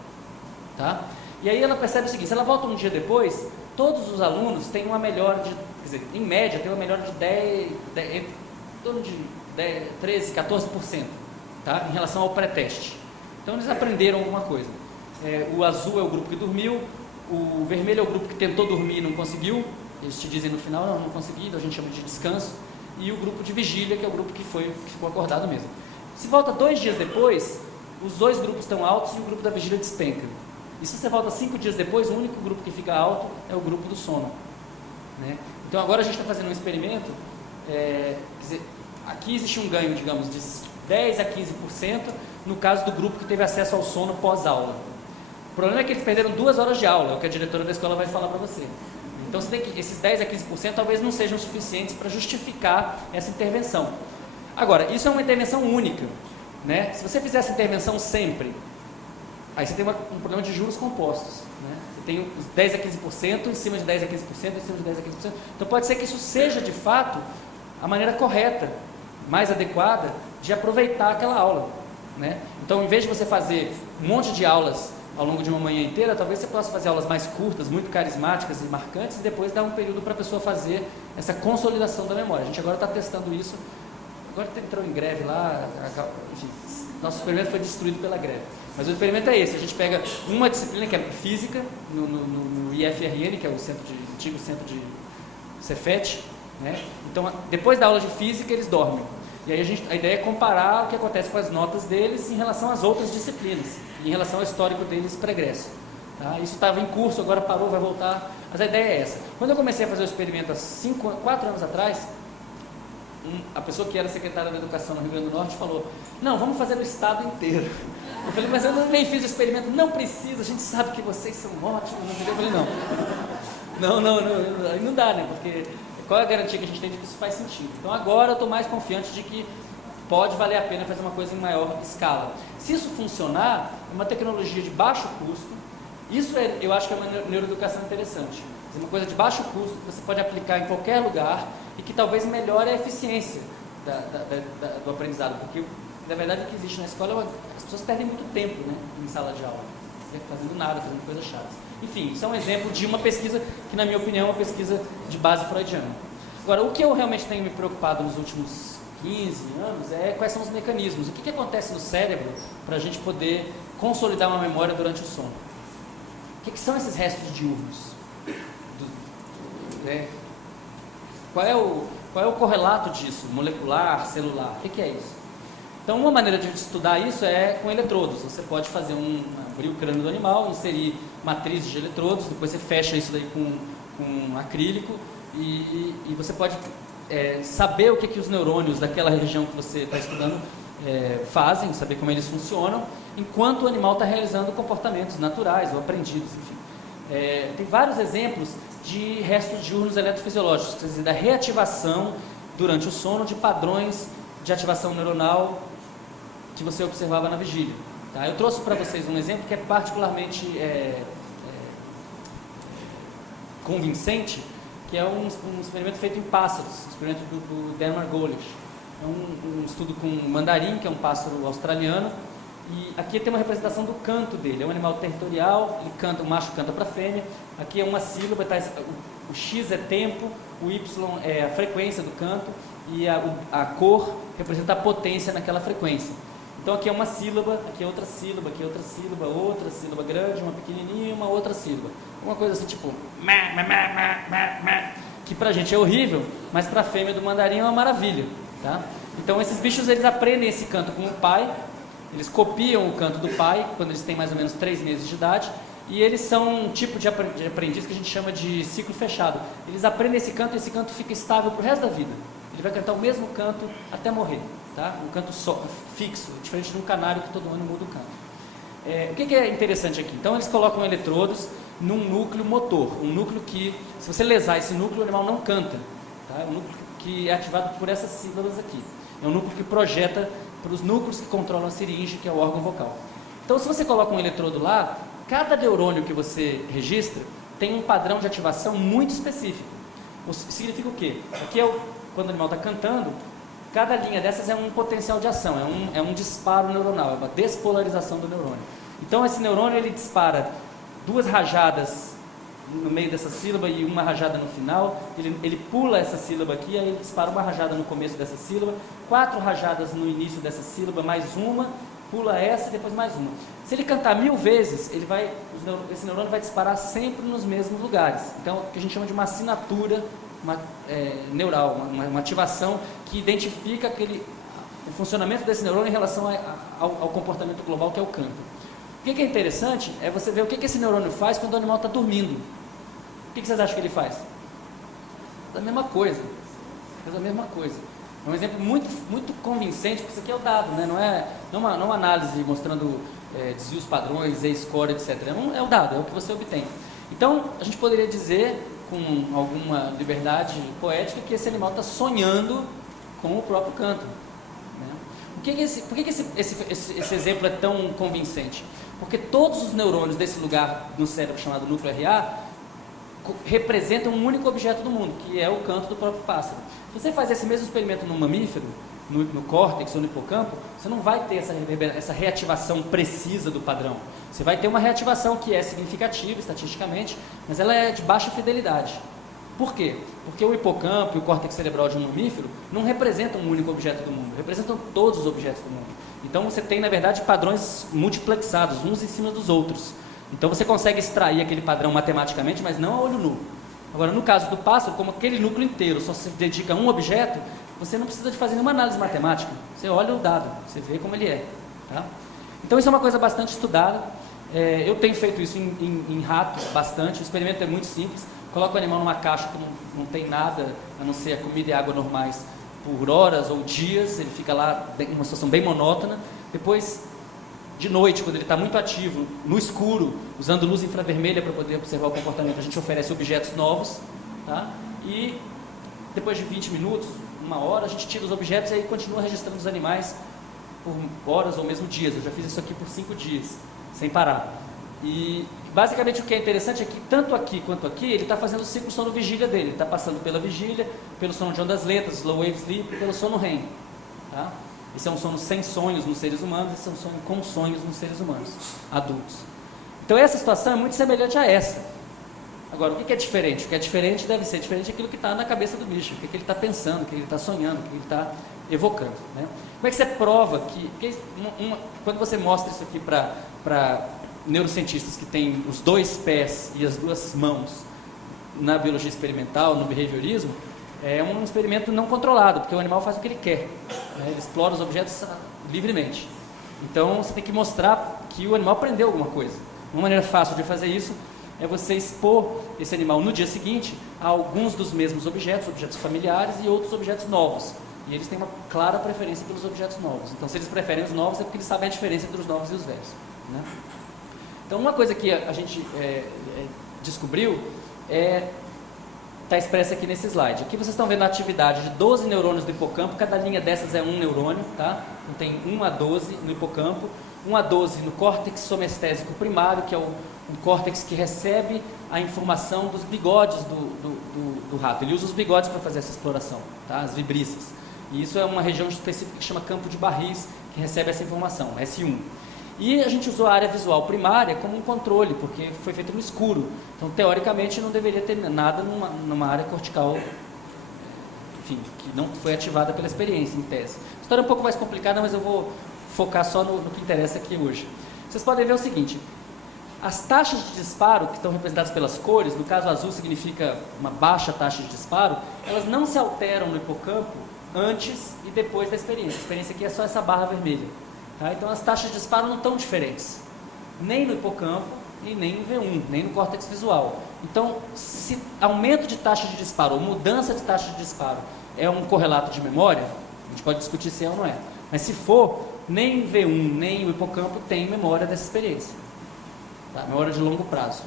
E aí ela percebe o seguinte: se ela volta um dia depois, todos os alunos têm uma melhora de, quer dizer, em média, tem uma melhora de em torno de 13%, 14%, em relação ao pré-teste. Então eles aprenderam alguma coisa. O azul é o grupo que dormiu, O vermelho é o grupo que tentou dormir e não conseguiu. Eles te dizem no final, não consegui, então a gente chama de descanso. E o grupo de vigília, que é o grupo que ficou acordado mesmo. Se volta 2 dias depois, os 2 grupos estão altos e o grupo da vigília despenca. E se você volta 5 dias depois, o único grupo que fica alto é o grupo do sono, né? Então agora a gente está fazendo um experimento, quer dizer, aqui existe um ganho, digamos, de 10 a 15% no caso do grupo que teve acesso ao sono pós-aula. O problema é que eles perderam 2 horas de aula, é o que a diretora da escola vai falar para você. Então você tem que, esses 10 a 15% talvez não sejam suficientes para justificar essa intervenção. Agora, isso é uma intervenção única, né? Se você fizer essa intervenção sempre, aí você tem um problema de juros compostos, né? Você tem os 10 a 15%, em cima de 10 a 15%, em cima de 10 a 15%. Então pode ser que isso seja de fato a maneira correta, mais adequada de aproveitar aquela aula, né? Então, em vez de você fazer um monte de aulas ao longo de uma manhã inteira, talvez você possa fazer aulas mais curtas, muito carismáticas e marcantes, e depois dar um período para a pessoa fazer essa consolidação da memória. A gente agora está testando isso. Agora entrou em greve lá, enfim, nosso experimento foi destruído pela greve. Mas o experimento é esse: a gente pega uma disciplina que é física, no IFRN, que é o antigo centro de Cefet, né? Então, depois da aula de física, eles dormem. E aí a ideia é comparar o que acontece com as notas deles em relação às outras disciplinas, em relação ao histórico deles pregresso. Tá? Isso estava em curso, agora parou, vai voltar. Mas a ideia é essa. Quando eu comecei a fazer o experimento há 4 anos atrás, a pessoa que era secretária da Educação no Rio Grande do Norte falou: não, vamos fazer no estado inteiro. Eu falei: mas eu nem fiz o experimento. Não precisa, a gente sabe que vocês são ótimos. Eu falei: não dá, né? Porque qual é a garantia que a gente tem de que isso faz sentido? Então agora eu estou mais confiante de que pode valer a pena fazer uma coisa em maior escala. Se isso funcionar, é uma tecnologia de baixo custo. Isso eu acho que é uma neuroeducação interessante. É uma coisa de baixo custo que você pode aplicar em qualquer lugar e que talvez melhore a eficiência do aprendizado, porque na verdade o que existe na escola, as pessoas perdem muito tempo, né, em sala de aula, fazendo nada, fazendo coisas chatas. Enfim, isso é um exemplo de uma pesquisa que, na minha opinião, é uma pesquisa de base freudiana. Agora, o que eu realmente tenho me preocupado nos últimos 15 anos é quais são os mecanismos, o que acontece no cérebro para a gente poder consolidar uma memória durante o sono. O que são esses restos diurnos? Qual é o correlato disso? Molecular, celular? O que é isso? Então, uma maneira de estudar isso é com eletrodos. Você pode fazer abrir o crânio do animal, inserir matrizes de eletrodos, depois você fecha isso daí com acrílico e você pode saber o que os neurônios daquela região que você está estudando fazem, saber como eles funcionam, enquanto o animal está realizando comportamentos naturais ou aprendidos, enfim. Tem vários exemplos de restos diurnos eletrofisiológicos, quer dizer, da reativação durante o sono de padrões de ativação neuronal que você observava na vigília. Tá? Eu trouxe para vocês um exemplo que é particularmente convincente, que é um experimento feito em pássaros, um experimento do Dan Margolish. É um estudo com mandarim, que é um pássaro australiano, e aqui tem uma representação do canto dele. É um animal territorial, ele canta, o macho canta para a fêmea. Aqui é uma sílaba, o X é tempo, o Y é a frequência do canto e a cor representa a potência naquela frequência. Então aqui é uma sílaba, aqui é outra sílaba, aqui é outra sílaba grande, uma pequenininha e uma outra sílaba. Uma coisa assim tipo que pra gente é horrível, mas pra fêmea do mandarim é uma maravilha, tá? Então esses bichos, eles aprendem esse canto com o pai, eles copiam o canto do pai quando eles têm mais ou menos 3 meses de idade, e eles são um tipo de aprendiz que a gente chama de ciclo fechado. Eles aprendem esse canto e esse canto fica estável pro resto da vida. Ele vai cantar o mesmo canto até morrer, tá? Um canto fixo, diferente de um canário que todo ano muda o canto. O que é interessante aqui? Então eles colocam eletrodos num núcleo motor, um núcleo que, se você lesar esse núcleo, o animal não canta, tá? É um núcleo que é ativado por essas sílabas aqui. É um núcleo que projeta para os núcleos que controlam a siringe, que é o órgão vocal. Então, se você coloca um eletrodo lá, cada neurônio que você registra tem um padrão de ativação muito específico. Significa o quê? Aqui quando o animal está cantando, cada linha dessas é um potencial de ação, é um disparo neuronal, é uma despolarização do neurônio. Então, esse neurônio, ele dispara 2 rajadas no meio dessa sílaba e uma rajada no final. Ele pula essa sílaba aqui, aí ele dispara uma rajada no começo dessa sílaba, 4 rajadas no início dessa sílaba, mais uma, pula essa e depois mais uma. Se ele cantar 1000 vezes, esse neurônio vai disparar sempre nos mesmos lugares. Então, o que a gente chama de uma assinatura neural, uma ativação que identifica o funcionamento desse neurônio em relação ao comportamento global, que é o canto. O que é interessante é você ver o que esse neurônio faz quando o animal está dormindo. O que vocês acham que ele faz? A mesma coisa. Faz a mesma coisa. É um exemplo muito, muito convincente, porque isso aqui é o dado, né? Não é uma análise mostrando desvios padrões, Z-score, etc. É o dado, é o que você obtém. Então, a gente poderia dizer, com alguma liberdade poética, que esse animal está sonhando com o próprio canto. Né? Por que esse exemplo é tão convincente? Porque todos os neurônios desse lugar no cérebro chamado núcleo RA representam um único objeto do mundo, que é o canto do próprio pássaro. Se você faz esse mesmo experimento num mamífero, no córtex ou no hipocampo, você não vai ter essa reativação precisa do padrão. Você vai ter uma reativação que é significativa estatisticamente, mas ela é de baixa fidelidade. Por quê? Porque o hipocampo e o córtex cerebral de um mamífero não representam um único objeto do mundo, representam todos os objetos do mundo. Então você tem, na verdade, padrões multiplexados, uns em cima dos outros. Então você consegue extrair aquele padrão matematicamente, mas não a olho nu. Agora, no caso do pássaro, como aquele núcleo inteiro só se dedica a um objeto, você não precisa de fazer nenhuma análise matemática. Você olha o dado, você vê como ele é. Tá? Então isso é uma coisa bastante estudada. Eu tenho feito isso em rato bastante. O experimento é muito simples. Coloca o animal numa caixa que não tem nada, a não ser a comida e água normais, por horas ou dias. Ele fica lá em uma situação bem monótona. Depois, de noite, quando ele está muito ativo, no escuro, usando luz infravermelha para poder observar o comportamento, a gente oferece objetos novos. Tá? E depois de 20 minutos, 1 hora, a gente tira os objetos e aí continua registrando os animais por horas ou mesmo dias. Eu já fiz isso aqui por 5 dias, sem parar. E basicamente o que é interessante é que tanto aqui quanto aqui, ele está fazendo o ciclo sono-vigília dele. Ele está passando pela vigília, pelo sono de ondas lentas, slow wave sleep, e pelo sono REM. Tá? Esse é um sono sem sonhos nos seres humanos, esse é um sono com sonhos nos seres humanos, adultos. Então essa situação é muito semelhante a essa. Agora, o que é diferente? O que é diferente deve ser diferente daquilo que está na cabeça do bicho, o que ele está pensando, o que ele está sonhando, o que ele está evocando. Né? Como é que você prova quando você mostra isso aqui para neurocientistas que têm os 2 pés e as 2 mãos na biologia experimental, no behaviorismo, é um experimento não controlado, porque o animal faz o que ele quer, né? Ele explora os objetos livremente. Então você tem que mostrar que o animal aprendeu alguma coisa. Uma maneira fácil de fazer isso é você expor esse animal no dia seguinte a alguns dos mesmos objetos familiares e outros objetos novos. E eles têm uma clara preferência pelos objetos novos. Então, se eles preferem os novos, é porque eles sabem a diferença entre os novos e os velhos. Né? Então, uma coisa que a gente descobriu está expressa aqui nesse slide. Aqui vocês estão vendo a atividade de 12 neurônios do hipocampo. Cada linha dessas é um neurônio. Tá? Então, tem 1 a 12 no hipocampo, 1 a 12 no córtex somestésico primário, que é um córtex que recebe a informação dos bigodes do rato. Ele usa os bigodes para fazer essa exploração, tá? As vibríceas. E isso é uma região específica que chama campo de Barris, que recebe essa informação, S1. E a gente usou a área visual primária como um controle, porque foi feito no escuro. Então, teoricamente, não deveria ter nada numa área cortical, enfim, que não foi ativada pela experiência, em tese. A história é um pouco mais complicada, mas eu vou focar só no que interessa aqui hoje. Vocês podem ver o seguinte: as taxas de disparo, que estão representadas pelas cores, no caso azul significa uma baixa taxa de disparo, elas não se alteram no hipocampo antes e depois da experiência. A experiência aqui é só essa barra vermelha. Tá? Então as taxas de disparo não estão diferentes, nem no hipocampo e nem no V1, nem no córtex visual. Então, se aumento de taxa de disparo ou mudança de taxa de disparo é um correlato de memória, a gente pode discutir se é ou não é. Mas se for, nem V1 nem o hipocampo tem memória dessa experiência. Tá? Memória de longo prazo.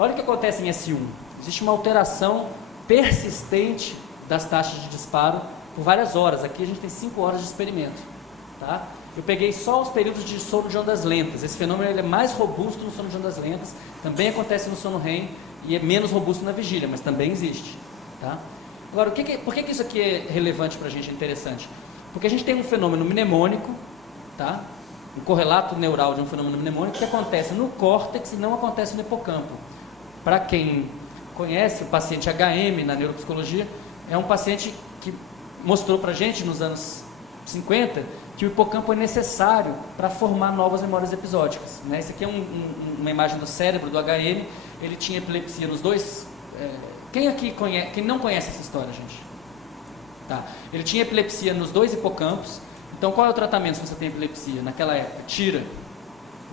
Olha o que acontece em S1. Existe uma alteração persistente das taxas de disparo por várias horas. Aqui a gente tem 5 horas de experimento. Tá? Eu peguei só os períodos de sono de ondas lentas. Esse fenômeno ele é mais robusto no sono de ondas lentas, também acontece no sono REM e é menos robusto na vigília, mas também existe. Tá? Agora, por que isso aqui é relevante para a gente, é interessante? Porque a gente tem um fenômeno mnemônico, tá? Um correlato neural de um fenômeno mnemônico que acontece no córtex e não acontece no hipocampo. Para quem conhece o paciente HM na neuropsicologia, é um paciente que mostrou para a gente nos anos 50 que o hipocampo é necessário para formar novas memórias episódicas, né? Esse aqui é uma imagem do cérebro do HM. Ele tinha epilepsia nos dois... Quem aqui conhece, quem não conhece essa história, gente? Tá. Ele tinha epilepsia nos dois hipocampos. Então, qual é o tratamento se você tem epilepsia? Naquela época, tira.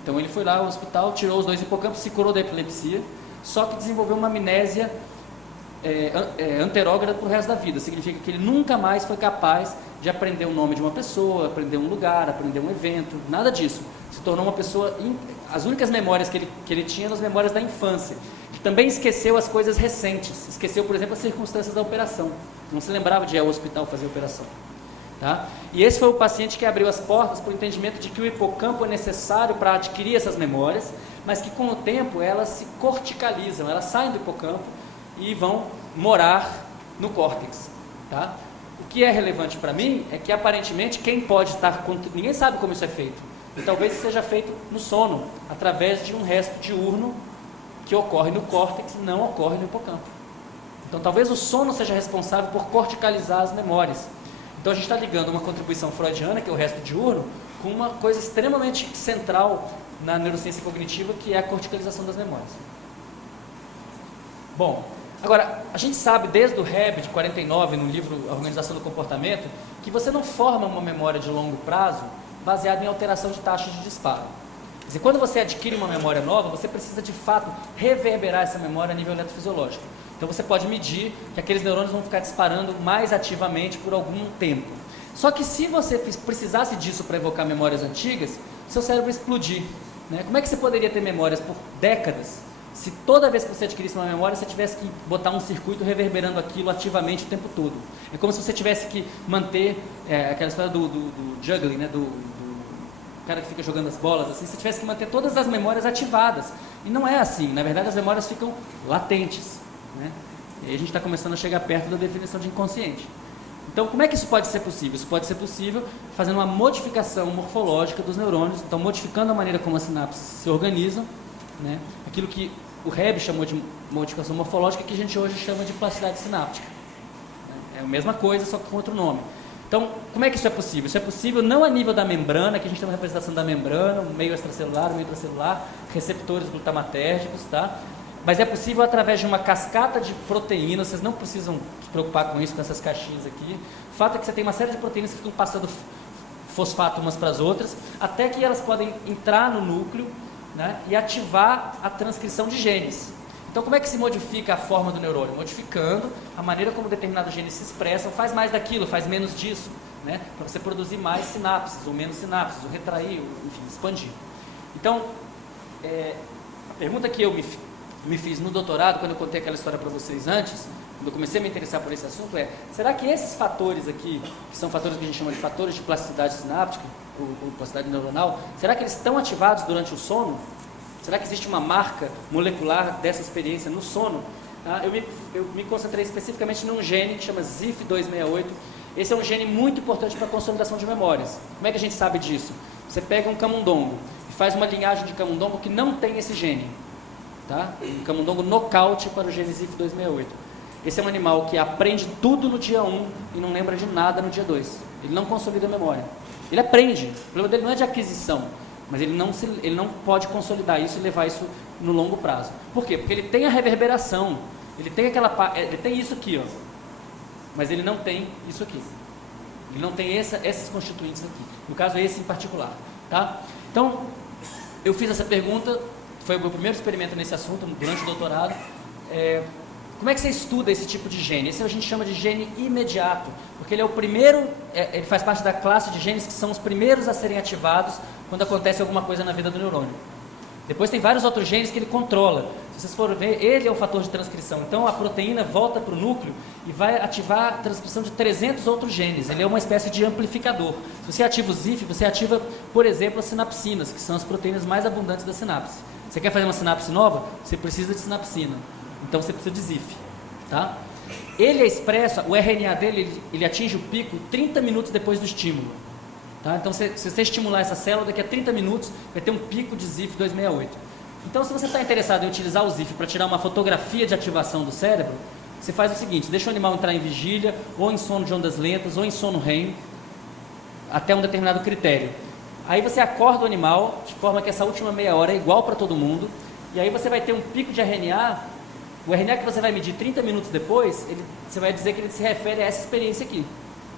Então, ele foi lá ao hospital, tirou os dois hipocampos, se curou da epilepsia, só que desenvolveu uma amnésia anterógrada para o resto da vida. Significa que ele nunca mais foi capaz de aprender o nome de uma pessoa, aprender um lugar, aprender um evento, nada disso. Se tornou uma pessoa... As únicas memórias que ele tinha eram as memórias da infância. Ele também esqueceu as coisas recentes. Esqueceu, por exemplo, as circunstâncias da operação. Não se lembrava de ir ao hospital fazer a operação. Tá? E esse foi o paciente que abriu as portas para o entendimento de que o hipocampo é necessário para adquirir essas memórias, mas que com o tempo elas se corticalizam, elas saem do hipocampo e vão morar no córtex. Tá? O que é relevante para mim é que aparentemente quem pode estar... Ninguém sabe como isso é feito. E talvez seja feito no sono, através de um resto diurno que ocorre no córtex e não ocorre no hipocampo. Então talvez o sono seja responsável por corticalizar as memórias. Então a gente está ligando uma contribuição freudiana, que é o resto diurno, com uma coisa extremamente central na neurociência cognitiva, que é a corticalização das memórias. Bom, agora, a gente sabe desde o Reb, de 49, no livro A Organização do Comportamento, que você não forma uma memória de longo prazo baseada em alteração de taxa de disparo. Quer dizer, quando você adquire uma memória nova, você precisa de fato reverberar essa memória a nível eletrofisiológico. Então você pode medir que aqueles neurônios vão ficar disparando mais ativamente por algum tempo. Só que se você precisasse disso para evocar memórias antigas, seu cérebro ia explodir, né? Como é que você poderia ter memórias por décadas, se toda vez que você adquirisse uma memória, você tivesse que botar um circuito reverberando aquilo ativamente o tempo todo? É como se você tivesse que manter, aquela história do juggling, né? do cara que fica jogando as bolas, assim, você tivesse que manter todas as memórias ativadas. E não é assim, na verdade as memórias ficam latentes, né? E aí a gente está começando a chegar perto da definição de inconsciente. Então, como é que isso pode ser possível? Isso pode ser possível fazendo uma modificação morfológica dos neurônios, então modificando a maneira como as sinapses se organizam, né? Aquilo que o Reb chamou de modificação morfológica, que a gente hoje chama de plasticidade sináptica. É a mesma coisa, só que com outro nome. Então, como é que isso é possível? Isso é possível não a nível da membrana, que a gente tem uma representação da membrana, meio extracelular, meio intracelular, receptores glutamatérgicos, tá? Mas é possível através de uma cascata de proteínas. Vocês não precisam se preocupar com isso, com essas caixinhas aqui. O fato é que você tem uma série de proteínas que ficam passando fosfato umas para as outras, até que elas podem entrar no núcleo, né, e ativar a transcrição de genes. Então, como é que se modifica a forma do neurônio? Modificando a maneira como determinados genes se expressam, faz mais daquilo, faz menos disso, né, para você produzir mais sinapses, ou menos sinapses, ou retrair, ou, enfim, expandir. Então, a pergunta que eu me fiz no doutorado, quando eu contei aquela história para vocês antes, quando eu comecei a me interessar por esse assunto, será que esses fatores aqui, que são fatores que a gente chama de fatores de plasticidade sináptica, ou plasticidade neuronal, será que eles estão ativados durante o sono? Será que existe uma marca molecular dessa experiência no sono? Eu me concentrei especificamente num gene que chama ZIF268. Esse é um gene muito importante para a consolidação de memórias. Como é que a gente sabe disso? Você pega um camundongo e faz uma linhagem de camundongo que não tem esse gene. Tá? Um camundongo nocaute para o gene ZIF268. Esse é um animal que aprende tudo no dia 1 e não lembra de nada no dia 2. Ele não consolida a memória. Ele aprende. O problema dele não é de aquisição, mas ele não pode consolidar isso e levar isso no longo prazo. Por quê? Porque ele tem a reverberação. Ele tem isso aqui, ó, mas ele não tem isso aqui. Ele não tem esses constituintes aqui. No caso, esse em particular. Tá? Então, eu fiz essa pergunta. Foi o meu primeiro experimento nesse assunto, durante o doutorado. Como é que você estuda esse tipo de gene? Esse a gente chama de gene imediato, porque ele é o primeiro, ele faz parte da classe de genes que são os primeiros a serem ativados quando acontece alguma coisa na vida do neurônio. Depois tem vários outros genes que ele controla. Se vocês forem ver, ele é o fator de transcrição. Então a proteína volta para o núcleo e vai ativar a transcrição de 300 outros genes. Ele é uma espécie de amplificador. Se você ativa o ZIF, você ativa, por exemplo, as sinapsinas, que são as proteínas mais abundantes da sinapse. Você quer fazer uma sinapse nova? Você precisa de sinapsina. Então você precisa de ZIF. Tá? Ele é expresso, o RNA dele, ele atinge o pico 30 minutos depois do estímulo. Tá? Então se você estimular essa célula, daqui a 30 minutos vai ter um pico de ZIF268. Então se você está interessado em utilizar o ZIF para tirar uma fotografia de ativação do cérebro, você faz o seguinte: deixa o animal entrar em vigília, ou em sono de ondas lentas, ou em sono REM. até um determinado critério. Aí você acorda o animal, de forma que essa última meia hora é igual para todo mundo, e aí você vai ter um pico de RNA, o RNA que você vai medir 30 minutos depois, você vai dizer que ele se refere a essa experiência aqui.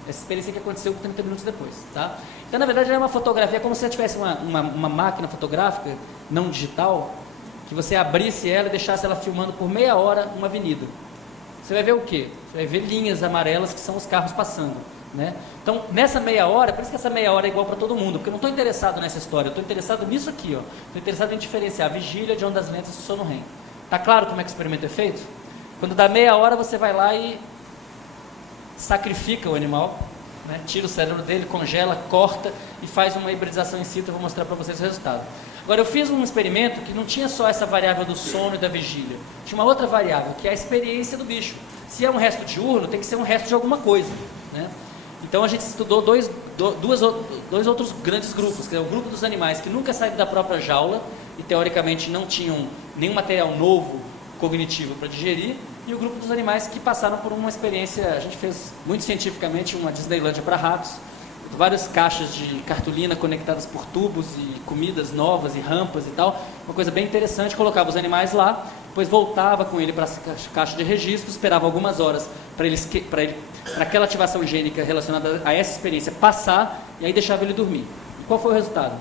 Essa experiência que aconteceu 30 minutos depois, tá? Então, na verdade, é uma fotografia, como se você tivesse uma máquina fotográfica, não digital, que você abrisse ela e deixasse ela filmando por meia hora uma avenida. Você vai ver o quê? Você vai ver linhas amarelas que são os carros passando, né? Então, nessa meia hora, por isso que essa meia hora é igual para todo mundo, porque eu não estou interessado nessa história, eu estou interessado nisso aqui, ó. Estou interessado em diferenciar a vigília de ondas lentas e sono REM. Tá claro como é que o experimento é feito? Quando dá meia hora, você vai lá e sacrifica o animal, né? Tira o cérebro dele, congela, corta e faz uma hibridização in situ. Eu vou mostrar para vocês o resultado. Agora, eu fiz um experimento que não tinha só essa variável do sono e da vigília, tinha uma outra variável, que é a experiência do bicho. Se é um resto diurno, tem que ser um resto de alguma coisa, né? Então a gente estudou dois outros grandes grupos, que é o grupo dos animais que nunca saíram da própria jaula e teoricamente não tinham nenhum material novo cognitivo para digerir, e o grupo dos animais que passaram por uma experiência, a gente fez muito cientificamente uma Disneylândia para ratos, várias caixas de cartolina conectadas por tubos e comidas novas e rampas e tal, uma coisa bem interessante. Colocava os animais lá, depois voltava com ele para a caixa de registro, esperava algumas horas para aquela ativação gênica relacionada a essa experiência passar, e aí deixava ele dormir. E qual foi o resultado?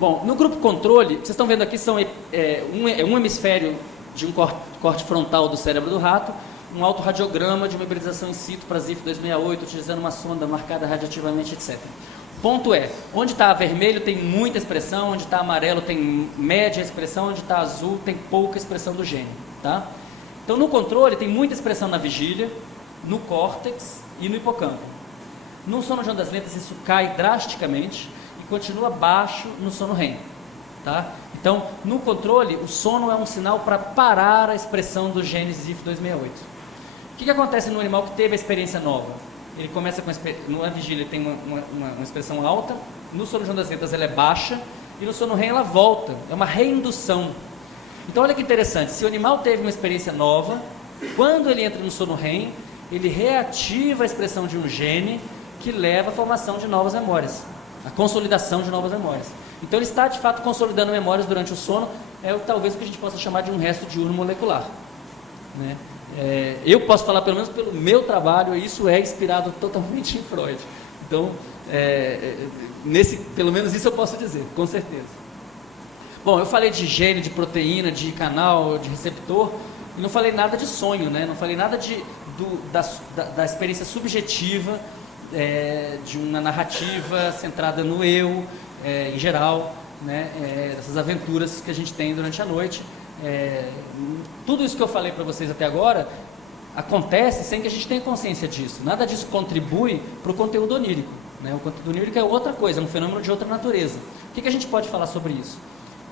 Bom, no grupo controle, vocês estão vendo aqui, são um hemisfério de um corte frontal do cérebro do rato, um autorradiograma de uma hibridização in situ para ZIF 268, utilizando uma sonda marcada radiativamente, etc. Ponto é, onde está vermelho tem muita expressão, onde está amarelo tem média expressão, onde está azul tem pouca expressão do gene, tá? Então, no controle tem muita expressão na vigília, no córtex e no hipocampo. No sono de ondas lentas isso cai drasticamente e continua baixo no sono REM, tá? Então, no controle, o sono é um sinal para parar a expressão do gene ZIF 268. O que acontece no animal que teve a experiência nova? Ele começa com na vigília tem uma expressão alta, no sono de ondas lentas ela é baixa, e no sono REM ela volta, é uma reindução. Então olha que interessante, se o animal teve uma experiência nova, quando ele entra no sono REM, ele reativa a expressão de um gene que leva à formação de novas memórias, a consolidação de novas memórias. Então ele está de fato consolidando memórias durante o sono, talvez o que a gente possa chamar de um resto diurno molecular, né? Eu posso falar pelo menos pelo meu trabalho, isso é inspirado totalmente em Freud. Então, pelo menos isso eu posso dizer, com certeza. Bom, eu falei de gene, de proteína, de canal, de receptor, e não falei nada de sonho, né? Não falei nada da experiência subjetiva, de uma narrativa centrada no eu, em geral, né? Dessas aventuras que a gente tem durante a noite. Tudo isso que eu falei para vocês até agora acontece sem que a gente tenha consciência disso. Nada disso contribui para o conteúdo onírico, né? O conteúdo onírico é outra coisa, é um fenômeno de outra natureza. O que a gente pode falar sobre isso?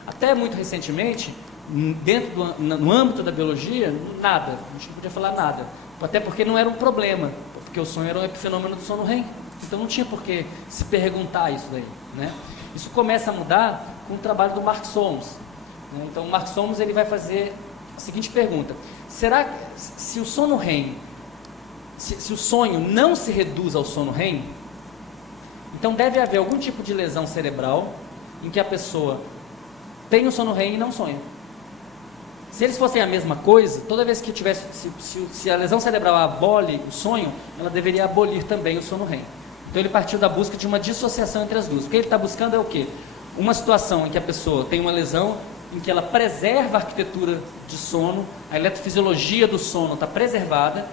Até muito recentemente, no âmbito da biologia, nada. A gente não podia falar nada. Até porque não era um problema, porque o sonho era um epifenômeno do sono REM. Então não tinha por que se perguntar isso daí, né? Isso começa a mudar com o trabalho do Mark Solms. Então, o Mark Solms ele vai fazer a seguinte pergunta: será que se o sono REM, se o sonho não se reduz ao sono REM, então deve haver algum tipo de lesão cerebral em que a pessoa tem o sono REM e não sonha. Se eles fossem a mesma coisa, toda vez que tivesse, se a lesão cerebral abole o sonho, ela deveria abolir também o sono REM. Então ele partiu da busca de uma dissociação entre as duas. O que ele está buscando é o quê? Uma situação em que a pessoa tem uma lesão, em que ela preserva a arquitetura de sono, a eletrofisiologia do sono está preservada,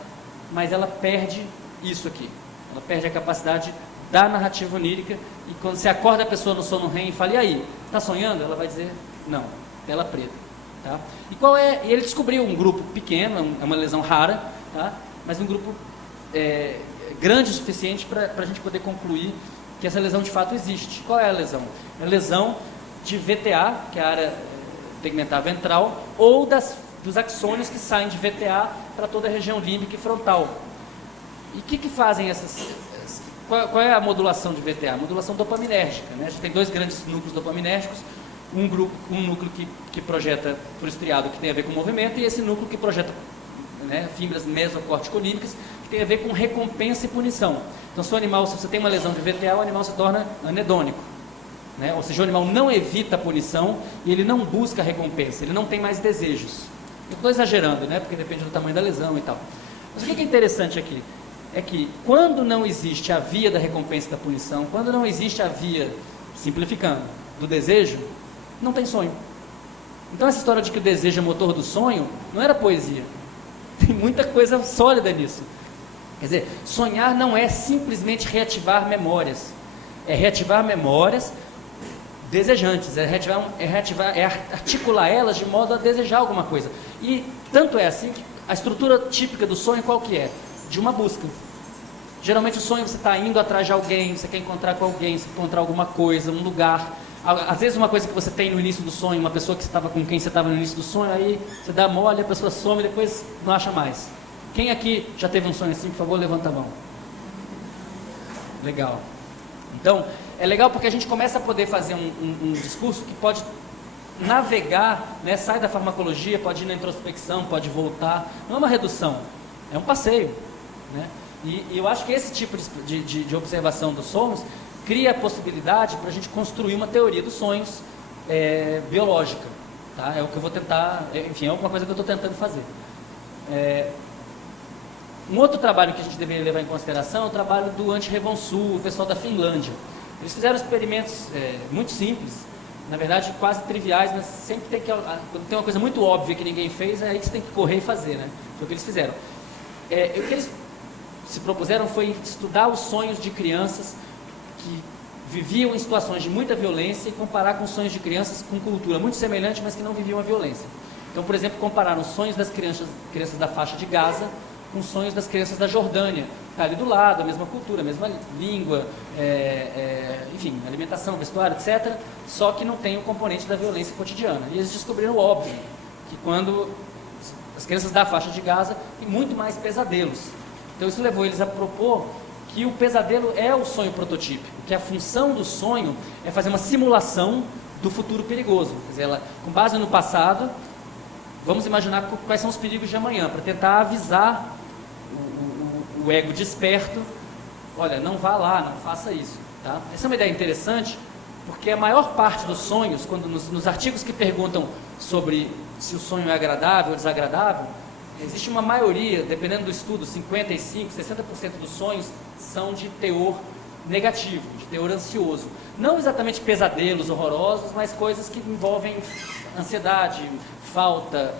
mas ela perde isso aqui. Ela perde a capacidade da narrativa onírica, e quando você acorda a pessoa no sono REM e fala, e aí, está sonhando? Ela vai dizer, não, tela preta. Tá? E ele descobriu um grupo pequeno, é uma lesão rara, tá? Mas um grupo grande o suficiente para a gente poder concluir que essa lesão de fato existe. Qual é a lesão? É a lesão de VTA, que é a área tegmentar ventral, ou dos axônios que saem de VTA para toda a região límbica e frontal. E o que fazem essas... Qual é a modulação de VTA? A modulação dopaminérgica, né? A gente tem dois grandes núcleos dopaminérgicos, um núcleo que projeta por estriado, que tem a ver com movimento, e esse núcleo que projeta né, fibras mesocorticolínicas, que tem a ver com recompensa e punição. Então, se você tem uma lesão de VTA, o animal se torna anedônico, né? Ou seja, o animal não evita a punição e ele não busca a recompensa, ele não tem mais desejos. Eu estou exagerando, né? Porque depende do tamanho da lesão e tal. Mas o que é interessante aqui? É que quando não existe a via da recompensa e da punição, quando não existe a via, simplificando, do desejo, não tem sonho. Então essa história de que o desejo é motor do sonho, não era poesia. Tem muita coisa sólida nisso. Quer dizer, sonhar não é simplesmente reativar memórias. É reativar memórias desejantes, é articular elas de modo a desejar alguma coisa. E tanto é assim que a estrutura típica do sonho qual que é? De uma busca. Geralmente o sonho você está indo atrás de alguém, você quer encontrar com alguém, você quer encontrar alguma coisa, um lugar. Às vezes uma coisa que você tem no início do sonho, uma pessoa que estava com quem você estava no início do sonho, aí você dá mole, a pessoa some e depois não acha mais. Quem aqui já teve um sonho assim, por favor, levanta a mão. Legal. Então, é legal porque a gente começa a poder fazer um discurso que pode navegar, né, sai da farmacologia, pode ir na introspecção, pode voltar. Não é uma redução, é um passeio, né? E eu acho que esse tipo de observação dos sonhos cria a possibilidade para a gente construir uma teoria dos sonhos biológica. Tá? É o que eu vou tentar, enfim, é alguma coisa que eu estou tentando fazer. Um outro trabalho que a gente deveria levar em consideração é o trabalho do Antti Revonsuo, o pessoal da Finlândia. Eles fizeram experimentos muito simples, na verdade quase triviais, mas sempre tem que, quando tem uma coisa muito óbvia que ninguém fez, é aí que você tem que correr e fazer, né? Foi o que eles fizeram. O que eles se propuseram foi estudar os sonhos de crianças que viviam em situações de muita violência e comparar com os sonhos de crianças com cultura muito semelhante, mas que não viviam a violência. Então, por exemplo, compararam os sonhos das crianças da faixa de Gaza com os sonhos das crianças da Jordânia, ali do lado, a mesma cultura, a mesma língua, enfim, alimentação, vestuário, etc., só que não tem o componente da violência cotidiana. E eles descobriram o óbvio, que quando as crianças da faixa de Gaza têm muito mais pesadelos. Então isso levou eles a propor que o pesadelo é o sonho prototípico, que a função do sonho é fazer uma simulação do futuro perigoso. Quer dizer, ela, com base no passado, vamos imaginar quais são os perigos de amanhã, para tentar avisar o ego desperto, olha, não vá lá, não faça isso. Tá? Essa é uma ideia interessante, porque a maior parte dos sonhos, quando nos artigos que perguntam sobre se o sonho é agradável ou desagradável, existe uma maioria, dependendo do estudo, 55%, 60% dos sonhos são de teor negativo, de teor ansioso. Não exatamente pesadelos horrorosos, mas coisas que envolvem ansiedade, falta,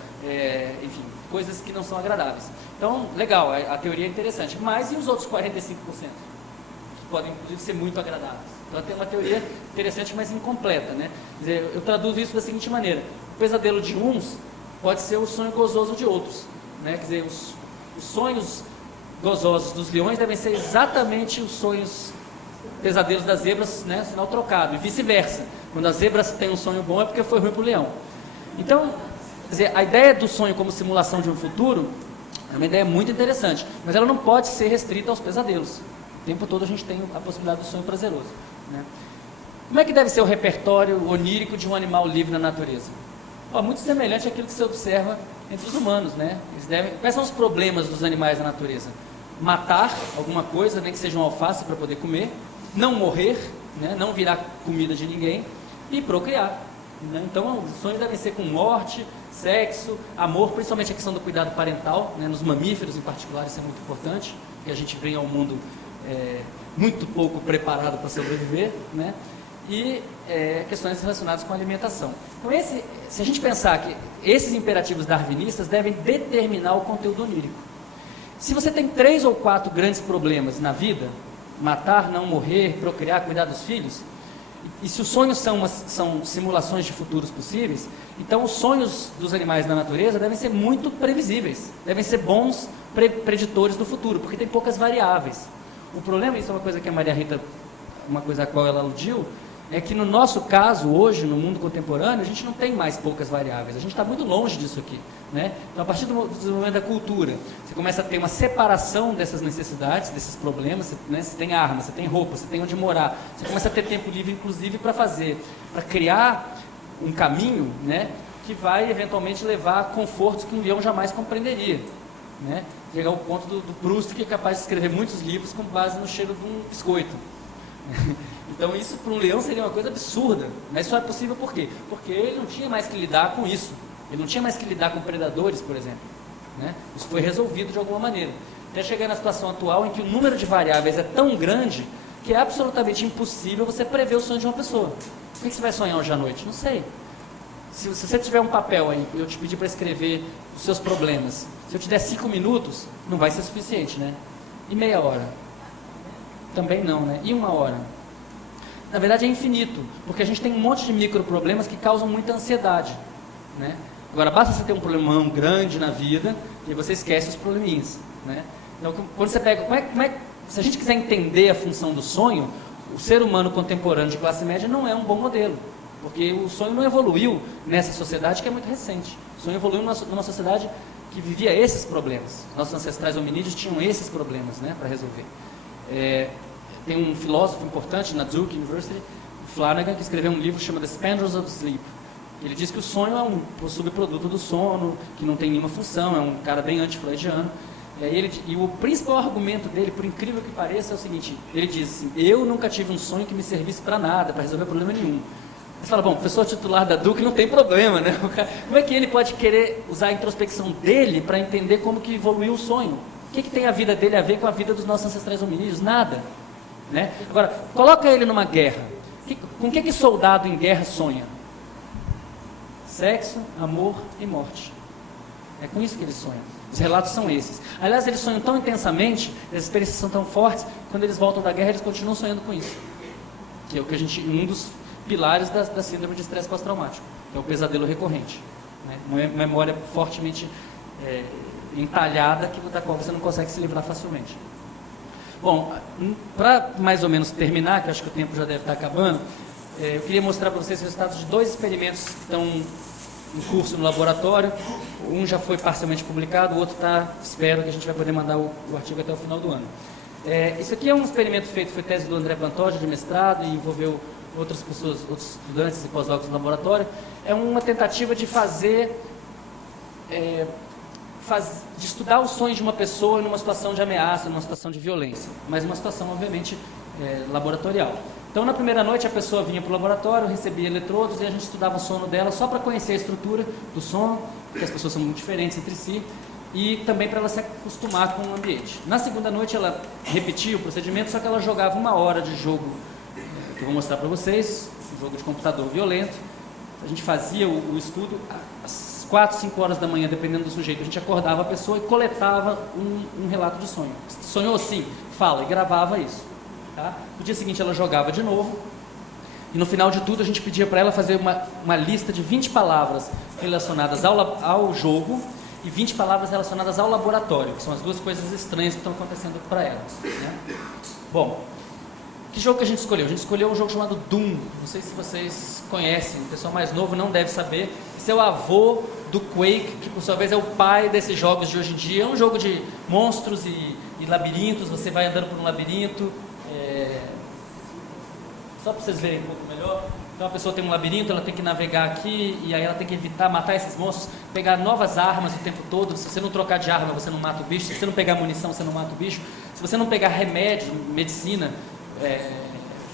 enfim, coisas que não são agradáveis. Então, legal, a teoria é interessante. Mas e os outros 45%? Que podem, inclusive, ser muito agradáveis. Então, tem uma teoria interessante, mas incompleta, né? Quer dizer, eu traduzo isso da seguinte maneira. O pesadelo de uns pode ser o sonho gozoso de outros. Né? Quer dizer, os sonhos gozosos dos leões devem ser exatamente os sonhos pesadelos das zebras, né? Sinal trocado, e vice-versa. Quando as zebras têm um sonho bom é porque foi ruim para o leão. Então, quer dizer, a ideia do sonho como simulação de um futuro é uma ideia muito interessante, mas ela não pode ser restrita aos pesadelos. O tempo todo a gente tem a possibilidade do sonho prazeroso. Né? Como é que deve ser o repertório onírico de um animal livre na natureza? Muito semelhante àquilo que se observa entre os humanos, né? Quais são os problemas dos animais na natureza? Matar alguma coisa, nem que seja um alface para poder comer, não morrer, né? Não virar comida de ninguém e procriar. Né? Então, os sonhos devem ser com morte, sexo, amor, principalmente a questão do cuidado parental, né? Nos mamíferos em particular isso é muito importante, porque a gente vem ao mundo muito pouco preparado para sobreviver, né? E questões relacionadas com a alimentação. Então, se a gente pensar que esses imperativos darwinistas devem determinar o conteúdo onírico. Se você tem 3 ou 4 grandes problemas na vida, matar, não morrer, procriar, cuidar dos filhos, e se os sonhos são simulações de futuros possíveis, então os sonhos dos animais na natureza devem ser muito previsíveis, devem ser bons preditores do futuro, porque tem poucas variáveis. O problema, isso é uma coisa que a Maria Rita, uma coisa a qual ela aludiu, é que no nosso caso, hoje, no mundo contemporâneo, a gente não tem mais poucas variáveis, a gente está muito longe disso aqui. Né? Então, a partir do desenvolvimento da cultura, você começa a ter uma separação dessas necessidades, desses problemas, né? Você tem arma, você tem roupa, você tem onde morar, você começa a ter tempo livre, inclusive, para criar um caminho, né? Que vai, eventualmente, levar a confortos que um leão jamais compreenderia. né? Chegar ao ponto do Proust, que é capaz de escrever muitos livros com base no cheiro de um biscoito. Então isso para um leão seria uma coisa absurda, mas só é possível por quê? Porque ele não tinha mais que lidar com isso, ele não tinha mais que lidar com predadores, por exemplo, né? Isso foi resolvido de alguma maneira, até chegar na situação atual em que o número de variáveis é tão grande que é absolutamente impossível você prever o sonho de uma pessoa. O que você vai sonhar hoje à noite? Não sei. Se você tiver um papel aí, eu te pedir para escrever os seus problemas, se eu te der 5 minutos, não vai ser suficiente, né? E meia hora? Também não, né? E 1 hora? Na verdade é infinito, porque a gente tem um monte de micro problemas que causam muita ansiedade, né? Agora, basta você ter um problemão grande na vida e você esquece os probleminhas, né? Então, quando você pega, se a gente quiser entender a função do sonho, o ser humano contemporâneo de classe média não é um bom modelo, porque o sonho não evoluiu nessa sociedade que é muito recente. O sonho evoluiu numa sociedade que vivia esses problemas. Nossos ancestrais hominídeos tinham esses problemas, né, para resolver. Tem um filósofo importante na Duke University, Flanagan, que escreveu um livro chamado The Spandrels of Sleep. Ele diz que o sonho é um subproduto do sono, que não tem nenhuma função, é um cara bem anti-freudiano. E o principal argumento dele, por incrível que pareça, é o seguinte: ele diz assim, eu nunca tive um sonho que me servisse para nada, para resolver problema nenhum. Você fala, bom, o professor titular da Duke não tem problema, né? Como é que ele pode querer usar a introspecção dele para entender como que evoluiu o sonho? O que tem a vida dele a ver com a vida dos nossos ancestrais hominídeos? Nada, né? Agora, coloca ele numa guerra. Com que soldado em guerra sonha? Sexo, amor e morte. É com isso que eles sonham. Os relatos são esses. Aliás, eles sonham tão intensamente, as experiências são tão fortes, quando eles voltam da guerra, eles continuam sonhando com isso. Que é o que um dos pilares da síndrome de estresse pós-traumático, que é o pesadelo recorrente, né? Uma memória fortemente entalhada, da qual você não consegue se livrar facilmente. Bom, para mais ou menos terminar, que acho que o tempo já deve estar acabando, eu queria mostrar para vocês os resultados de 2 experimentos que estão em curso no laboratório. Um já foi parcialmente publicado, o outro está, espero que a gente vai poder mandar o artigo até o final do ano. Isso aqui é um experimento feito, foi tese do André Pantoja, de mestrado, e envolveu outras pessoas, outros estudantes e pós-docs no laboratório. É uma tentativa de de estudar os sonhos de uma pessoa numa situação de ameaça, numa situação de violência, mas uma situação, obviamente, laboratorial. Então, na primeira noite, a pessoa vinha para o laboratório, recebia eletrodos e a gente estudava o sono dela só para conhecer a estrutura do sono, porque as pessoas são muito diferentes entre si, e também para ela se acostumar com o ambiente. Na segunda noite, ela repetia o procedimento, só que ela jogava 1 hora de jogo, que eu vou mostrar para vocês, um jogo de computador violento. A gente fazia o estudo às 4, 5 horas da manhã, dependendo do sujeito. A gente acordava a pessoa e coletava um relato de sonho. Sonhou sim? Fala, e gravava isso. Tá? No dia seguinte ela jogava de novo, e no final de tudo a gente pedia para ela fazer uma lista de 20 palavras relacionadas ao jogo e 20 palavras relacionadas ao laboratório, que são as 2 coisas estranhas que estão acontecendo para ela, né? Bom, que jogo que a gente escolheu? A gente escolheu um jogo chamado Doom. Não sei se vocês conhecem, o pessoal mais novo não deve saber. Esse é o avô do Quake, que por sua vez é o pai desses jogos de hoje em dia. É um jogo de monstros e labirintos, você vai andando por um labirinto. Só para vocês verem um pouco melhor. Então a pessoa tem um labirinto, ela tem que navegar aqui, e aí ela tem que evitar matar esses monstros, pegar novas armas o tempo todo. Se você não trocar de arma, você não mata o bicho. Se você não pegar munição, você não mata o bicho. Se você não pegar remédio, medicina,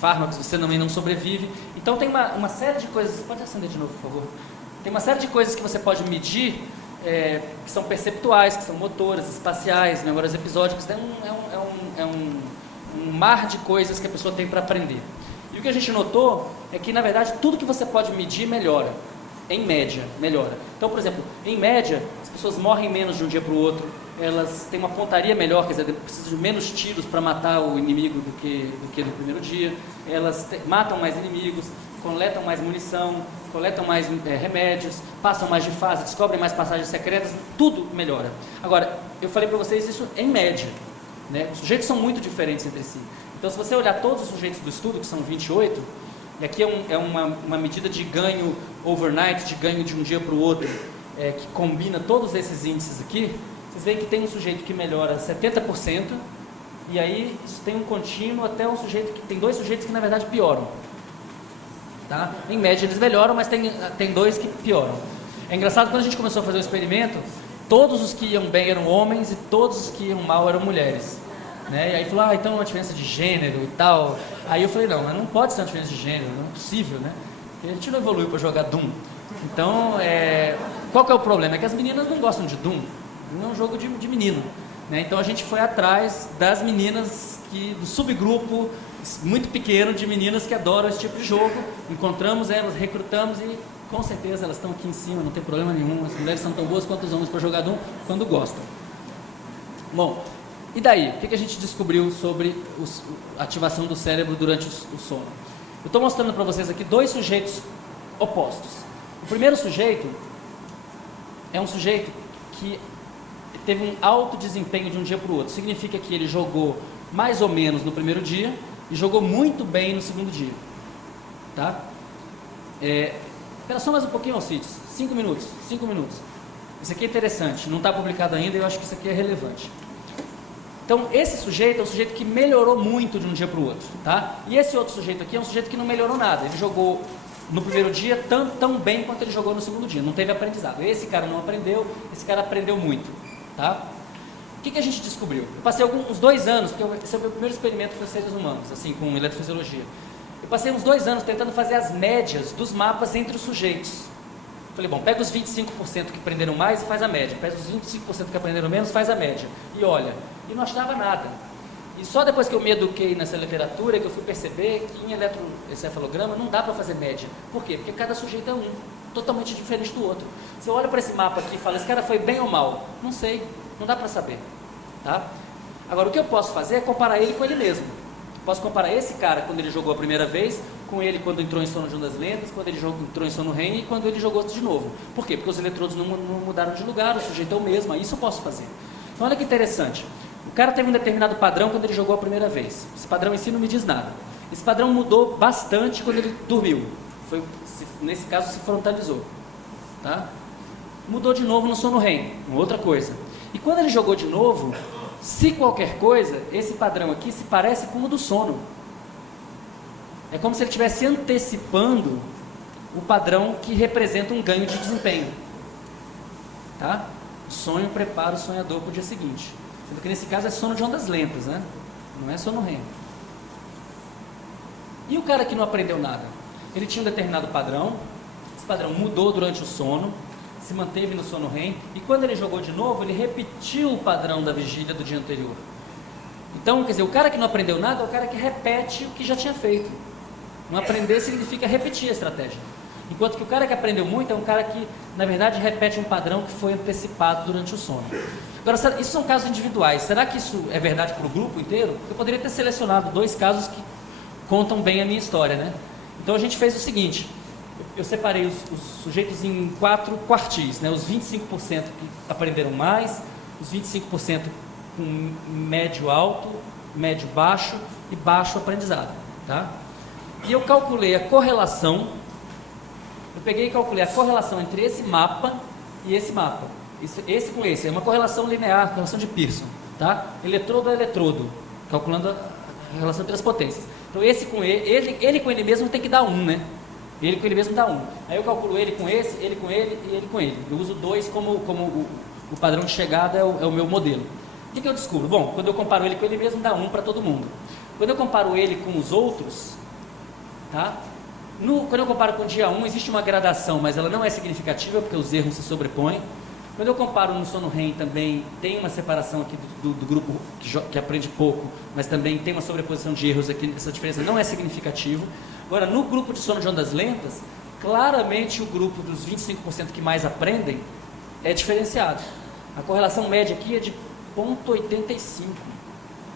fármacos, você também não sobrevive. Então tem uma série de coisas. Pode acender de novo, por favor? Tem uma série de coisas que você pode medir, que são perceptuais, que são motoras, espaciais, memórias episódicas. É um mar de coisas que a pessoa tem para aprender. E o que a gente notou é que, na verdade, tudo que você pode medir melhora. Em média, melhora. Então, por exemplo, em média, as pessoas morrem menos de um dia para o outro, elas têm uma pontaria melhor, quer dizer, precisam de menos tiros para matar o inimigo do que no primeiro dia, elas matam mais inimigos, coletam mais munição, coletam mais remédios, passam mais de fase, descobrem mais passagens secretas, tudo melhora. Agora, eu falei para vocês isso em média, né? Os sujeitos são muito diferentes entre si. Então, se você olhar todos os sujeitos do estudo, que são 28, e aqui é uma medida de ganho overnight, de ganho de um dia para o outro, que combina todos esses índices aqui, vocês veem que tem um sujeito que melhora 70%, e aí isso tem um contínuo até um sujeito que tem 2 sujeitos que na verdade pioram. Tá? Em média eles melhoram, mas tem 2 que pioram. É engraçado, quando a gente começou a fazer o experimento, todos os que iam bem eram homens e todos os que iam mal eram mulheres. Né? E aí falou, então é uma diferença de gênero e tal. Aí eu falei, não, mas não pode ser uma diferença de gênero, não é possível, né? Porque a gente não evoluiu para jogar Doom. Então, qual que é o problema? É que as meninas não gostam de Doom. Doom é um jogo de menino. Né? Então a gente foi atrás das meninas, do subgrupo muito pequeno de meninas que adoram esse tipo de jogo. Encontramos elas, recrutamos e com certeza elas estão aqui em cima, não tem problema nenhum. As mulheres são tão boas quanto os homens para jogar Doom quando gostam. Bom, e daí? O que a gente descobriu sobre a ativação do cérebro durante o sono? Eu estou mostrando para vocês aqui dois sujeitos opostos. O primeiro sujeito é um sujeito que teve um alto desempenho de um dia para o outro. Significa que ele jogou mais ou menos no primeiro dia e jogou muito bem no segundo dia. Tá? Espera só mais um pouquinho, Alcides. 5 minutos. Isso aqui é interessante, não está publicado ainda e eu acho que isso aqui é relevante. Então, esse sujeito é um sujeito que melhorou muito de um dia para o outro, tá? E esse outro sujeito aqui é um sujeito que não melhorou nada. Ele jogou no primeiro dia tão bem quanto ele jogou no segundo dia. Não teve aprendizado. Esse cara não aprendeu, esse cara aprendeu muito, tá? O que a gente descobriu? Eu passei uns 2 anos, porque esse é o meu primeiro experimento com seres humanos, assim, com eletrofisiologia. Eu passei uns 2 anos tentando fazer as médias dos mapas entre os sujeitos. Falei, bom, pega os 25% que aprenderam mais e faz a média. Pega os 25% que aprenderam menos e faz a média. E olha, e não achava nada. E só depois que eu me eduquei nessa literatura que eu fui perceber que em eletroencefalograma não dá para fazer média. Por quê? Porque cada sujeito é um, totalmente diferente do outro. Se eu olho para esse mapa aqui e falo, esse cara foi bem ou mal? Não sei, não dá para saber. Tá? Agora, o que eu posso fazer é comparar ele com ele mesmo. Posso comparar esse cara quando ele jogou a primeira vez, com ele quando entrou em sono de ondas lentas, quando ele entrou em sono REM e quando ele jogou de novo. Por quê? Porque os eletrodos não mudaram de lugar, o sujeito é o mesmo, isso eu posso fazer. Então olha que interessante, o cara teve um determinado padrão quando ele jogou a primeira vez. Esse padrão em si não me diz nada. Esse padrão mudou bastante quando ele dormiu. Nesse caso se frontalizou. Tá? Mudou de novo no sono REM, uma outra coisa. E quando ele jogou de novo, se qualquer coisa, esse padrão aqui se parece com o do sono. É como se ele estivesse antecipando o padrão que representa um ganho de desempenho. Tá? O sonho prepara o sonhador para o dia seguinte. Sendo que nesse caso é sono de ondas lentas, né? Não é sono REM. E o cara que não aprendeu nada? Ele tinha um determinado padrão, esse padrão mudou durante o sono, se manteve no sono REM, e quando ele jogou de novo, ele repetiu o padrão da vigília do dia anterior. Então, quer dizer, o cara que não aprendeu nada é o cara que repete o que já tinha feito. Não aprender significa repetir a estratégia. Enquanto que o cara que aprendeu muito é um cara que, na verdade, repete um padrão que foi antecipado durante o sono. Agora, isso são casos individuais. Será que isso é verdade para o grupo inteiro? Eu poderia ter selecionado 2 casos que contam bem a minha história, né? Então a gente fez o seguinte, eu separei os sujeitos em 4 quartis, né? Os 25% que aprenderam mais, os 25% com médio alto, médio baixo e baixo aprendizado, tá? E eu calculei a correlação, eu peguei e calculei a correlação entre esse mapa e esse mapa, esse com esse, é uma correlação linear, correlação de Pearson, tá? Eletrodo a eletrodo, calculando a relação entre as potências. Então esse com ele com ele mesmo tem que dar 1, né? Ele com ele mesmo dá 1. Aí eu calculo ele com esse, ele com ele e ele com ele. Eu uso 2 como o padrão de chegada é o meu modelo. O que eu descubro? Bom, quando eu comparo ele com ele mesmo, dá 1 para todo mundo. Quando eu comparo ele com os outros, tá? Quando eu comparo com o dia 1, existe uma gradação, mas ela não é significativa, porque os erros se sobrepõem. Quando eu comparo no sono REM também, tem uma separação aqui do grupo que aprende pouco, mas também tem uma sobreposição de erros aqui, essa diferença não é significativa. Agora, no grupo de sono de ondas lentas, claramente o grupo dos 25% que mais aprendem é diferenciado. A correlação média aqui é de 0,85.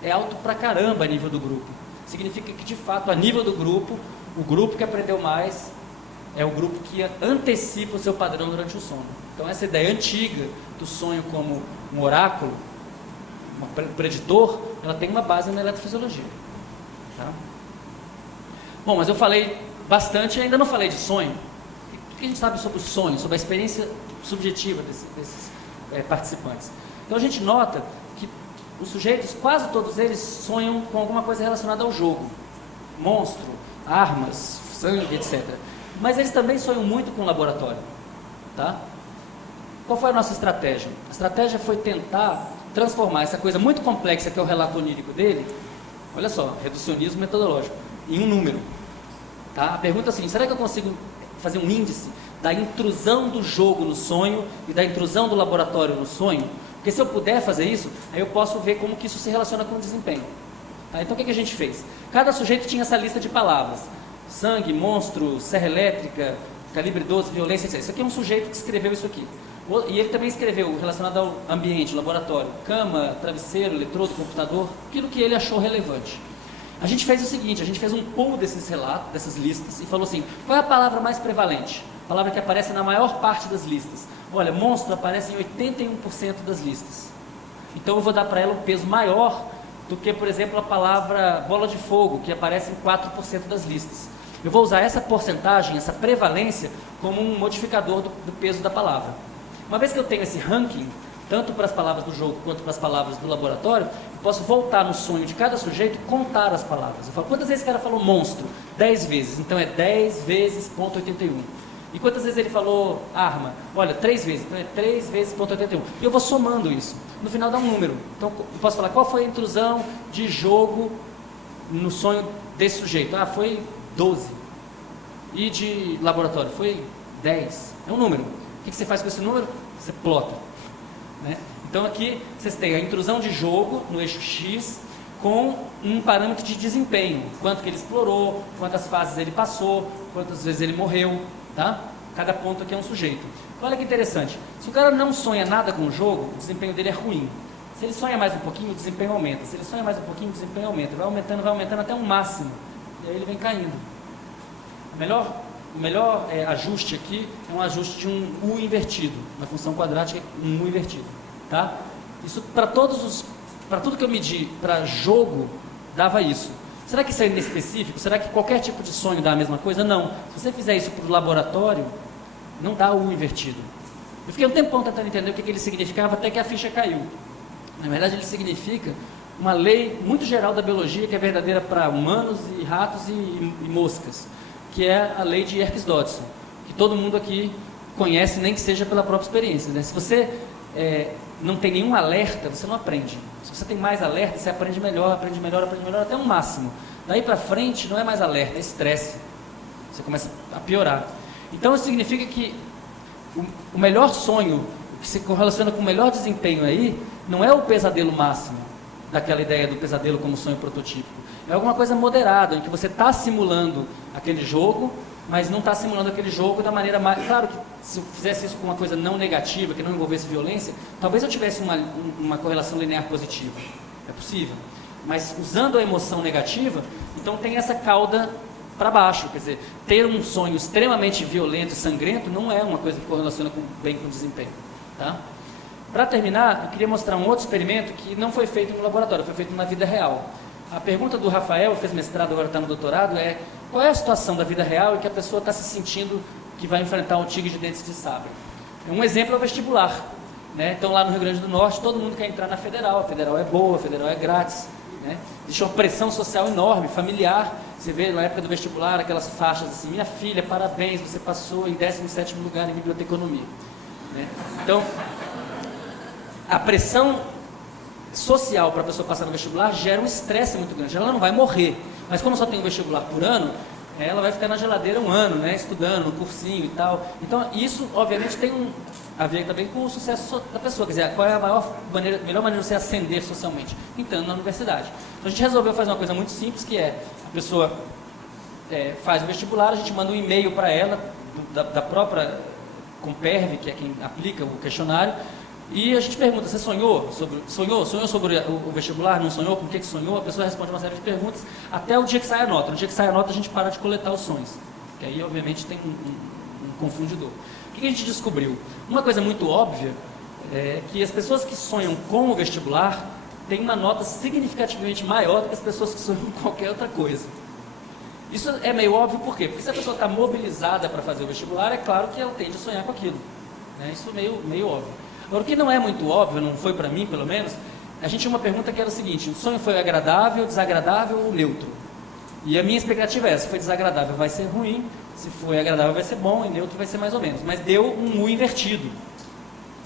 É alto pra caramba a nível do grupo. Significa que, de fato, a nível do grupo, o grupo que aprendeu mais é o grupo que antecipa o seu padrão durante o sono. Então, essa ideia antiga do sonho como um oráculo, um preditor, ela tem uma base na eletrofisiologia. Tá? Bom, mas eu falei bastante e ainda não falei de sonho. O que a gente sabe sobre o sonho, sobre a experiência subjetiva desses participantes? Então, a gente nota que os sujeitos, quase todos eles, sonham com alguma coisa relacionada ao jogo. Monstro, armas, sangue, etc. Mas eles também sonham muito com o laboratório. Tá? Qual foi a nossa estratégia? A estratégia foi tentar transformar essa coisa muito complexa que é o relato onírico dele, olha só, reducionismo metodológico, em um número. Tá? A pergunta é assim, será que eu consigo fazer um índice da intrusão do jogo no sonho e da intrusão do laboratório no sonho? Porque se eu puder fazer isso, aí eu posso ver como que isso se relaciona com o desempenho. Tá? Então o que a gente fez? Cada sujeito tinha essa lista de palavras. Sangue, monstro, serra elétrica, calibre 12, violência, etc. Isso aqui é um sujeito que escreveu isso aqui. E ele também escreveu relacionado ao ambiente, laboratório, cama, travesseiro, eletrodo, computador, aquilo que ele achou relevante. A gente fez o seguinte, a gente fez um pool desses relatos, dessas listas, e falou assim, qual é a palavra mais prevalente? A palavra que aparece na maior parte das listas. Olha, monstro aparece em 81% das listas. Então eu vou dar para ela um peso maior do que, por exemplo, a palavra bola de fogo, que aparece em 4% das listas. Eu vou usar essa porcentagem, essa prevalência, como um modificador do peso da palavra. Uma vez que eu tenho esse ranking, tanto para as palavras do jogo quanto para as palavras do laboratório, eu posso voltar no sonho de cada sujeito e contar as palavras. Eu falo, quantas vezes o cara falou monstro? 10 vezes, então é 10 vezes ponto 81. E quantas vezes ele falou arma? Olha, 3 vezes, então é 3 vezes ponto 81. E eu vou somando isso. No final dá um número. Então eu posso falar, qual foi a intrusão de jogo no sonho desse sujeito? Ah, foi 12. E de laboratório? Foi 10. É um número. O que você faz com esse número? Você plota. Né? Então aqui vocês têm a intrusão de jogo no eixo X com um parâmetro de desempenho. Quanto que ele explorou, quantas fases ele passou, quantas vezes ele morreu. Tá? Cada ponto aqui é um sujeito. Olha que interessante. Se o cara não sonha nada com o jogo, o desempenho dele é ruim. Se ele sonha mais um pouquinho, o desempenho aumenta. Se ele sonha mais um pouquinho, o desempenho aumenta. Vai aumentando até um máximo. E aí ele vem caindo. O melhor ajuste aqui é um ajuste de um U invertido, na função quadrática, um U invertido, tá? Isso para tudo que eu medi para jogo, dava isso. Será que isso é inespecífico? Será que qualquer tipo de sonho dá a mesma coisa? Não. Se você fizer isso para o laboratório, não dá o U invertido. Eu fiquei um tempão tentando entender o que ele significava, até que a ficha caiu. Na verdade, ele significa uma lei muito geral da biologia, que é verdadeira para humanos e ratos e moscas, que é a lei de Yerkes-Dodson, que todo mundo aqui conhece, nem que seja pela própria experiência. Né? Se você não tem nenhum alerta, você não aprende. Se você tem mais alerta, você aprende melhor, até um máximo. Daí para frente, não é mais alerta, é estresse. Você começa a piorar. Então, isso significa que o melhor sonho, que se correlaciona com o melhor desempenho aí, não é o pesadelo máximo, daquela ideia do pesadelo como sonho prototípico. É alguma coisa moderada, em que você está simulando aquele jogo, mas não está simulando aquele jogo da maneira mais... Claro que se eu fizesse isso com uma coisa não negativa, que não envolvesse violência, talvez eu tivesse uma correlação linear positiva. É possível. Mas usando a emoção negativa, então tem essa cauda para baixo. Quer dizer, ter um sonho extremamente violento e sangrento não é uma coisa que correlaciona bem com o desempenho. Tá? Para terminar, eu queria mostrar um outro experimento que não foi feito no laboratório, foi feito na vida real. A pergunta do Rafael, fez mestrado, agora está no doutorado, é qual é a situação da vida real em que a pessoa está se sentindo que vai enfrentar um tigre de dentes de sabre. Um exemplo é o vestibular. Né? Então lá no Rio Grande do Norte, todo mundo quer entrar na Federal, a Federal é boa, a Federal é grátis. Né? Existe uma pressão social enorme, familiar. Você vê na época do vestibular aquelas faixas assim, minha filha, parabéns, você passou em 17º lugar em biblioteconomia. Né? Então, a pressão social para a pessoa passar no vestibular gera um estresse muito grande. Ela não vai morrer, mas como só tem um vestibular por ano, ela vai ficar na geladeira um ano, né, estudando, no cursinho e tal. Então, isso, obviamente, tem a ver também com o sucesso da pessoa. Quer dizer, qual é a melhor maneira de você ascender socialmente? Entrando na universidade. Então, a gente resolveu fazer uma coisa muito simples, que é, a pessoa faz o vestibular, a gente manda um e-mail para ela, da própria Comperv, que é quem aplica o questionário, e a gente pergunta, você sonhou sobre o vestibular, não sonhou, com o que sonhou? A pessoa responde uma série de perguntas, até o dia que sai a nota. No dia que sai a nota, a gente para de coletar os sonhos, que aí, obviamente, tem um confundidor. O que a gente descobriu? Uma coisa muito óbvia é que as pessoas que sonham com o vestibular têm uma nota significativamente maior do que as pessoas que sonham com qualquer outra coisa. Isso é meio óbvio, por quê? Porque se a pessoa está mobilizada para fazer o vestibular, é claro que ela tende a sonhar com aquilo. Né? Isso é meio óbvio. Agora, o que não é muito óbvio, não foi para mim pelo menos, a gente tinha uma pergunta que era o seguinte: o sonho foi agradável, desagradável ou neutro? E a minha expectativa é essa: se foi desagradável vai ser ruim, se foi agradável vai ser bom, e neutro vai ser mais ou menos. Mas deu um U invertido.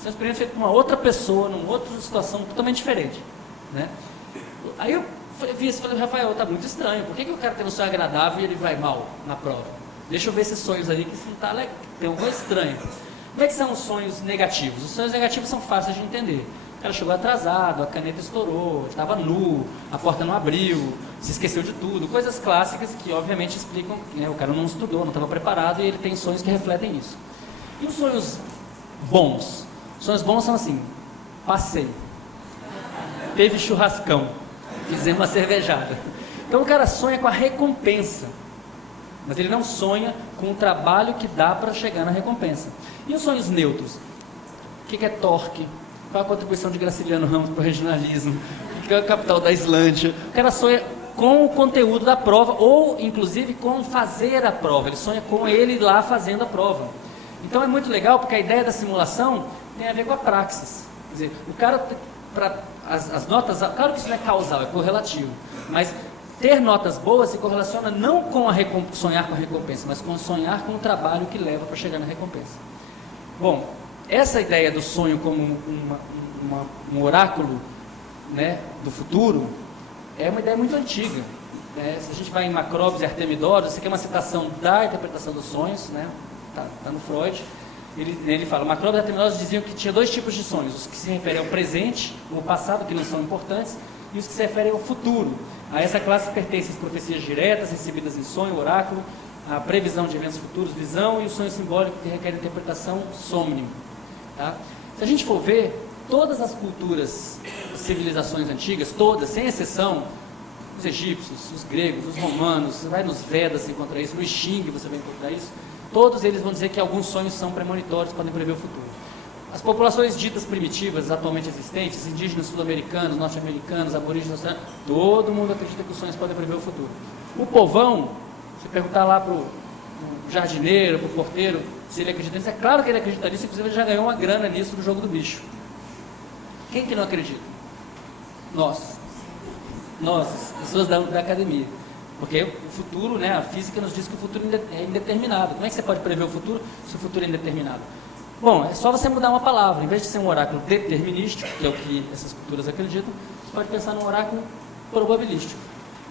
Isso é um experimento feito com uma outra pessoa, numa outra situação totalmente diferente, né? Aí eu vi isso e falei, Rafael, tá muito estranho, por que o cara tem um sonho agradável e ele vai mal na prova? Deixa eu ver esses sonhos ali, que isso não tá legal, tem uma coisa estranha. Como é que são os sonhos negativos? Os sonhos negativos são fáceis de entender. O cara chegou atrasado, a caneta estourou, estava nu, a porta não abriu, se esqueceu de tudo. Coisas clássicas que, obviamente, explicam que, né, o cara não estudou, não estava preparado e ele tem sonhos que refletem isso. E os sonhos bons? Os sonhos bons são assim: passei, teve churrascão, fizemos uma cervejada. Então o cara sonha com a recompensa, mas ele não sonha com o trabalho que dá para chegar na recompensa. E os sonhos neutros? O que é Torque? Qual a contribuição de Graciliano Ramos para o regionalismo? O que é a capital da Islândia? O cara sonha com o conteúdo da prova, ou inclusive com fazer a prova. Ele sonha com ele lá fazendo a prova. Então é muito legal, porque a ideia da simulação tem a ver com a praxis. Quer dizer, o cara, as notas, claro que isso não é causal, é correlativo, mas ter notas boas se correlaciona não com sonhar com a recompensa, mas com sonhar com o trabalho que leva para chegar na recompensa. Bom, essa ideia do sonho como um oráculo, né, do futuro é uma ideia muito antiga, né? Se a gente vai em Macróbios e Artemidoro, isso aqui é uma citação da interpretação dos sonhos, né? Tá no Freud. Ele fala, Macróbios e Artemidoro diziam que tinha dois tipos de sonhos: os que se referem ao presente, ao passado, que não são importantes, e os que se referem ao futuro. A essa classe pertencem as profecias diretas, recebidas em sonho, oráculo, a previsão de eventos futuros, visão, e o sonho simbólico, que requer interpretação, somnium. Tá? Se a gente for ver, todas as culturas, civilizações antigas, todas, sem exceção, os egípcios, os gregos, os romanos, você vai nos Vedas, você encontra isso, no I Ching você vai encontrar isso, todos eles vão dizer que alguns sonhos são premonitórios, podem prever o futuro. As populações ditas primitivas, atualmente existentes, indígenas, sul-americanos, norte-americanos, aborígenes, todo mundo acredita que os sonhos podem prever o futuro. O povão, se perguntar lá para o jardineiro, para o porteiro, se ele acredita nisso, é claro que ele acredita nisso, inclusive ele já ganhou uma grana nisso no jogo do bicho. Quem que não acredita? Nós, pessoas da academia. Porque o futuro, né, a física nos diz que o futuro é indeterminado. Como é que você pode prever o futuro se o futuro é indeterminado? Bom, é só você mudar uma palavra. Em vez de ser um oráculo determinístico, que é o que essas culturas acreditam, você pode pensar num oráculo probabilístico.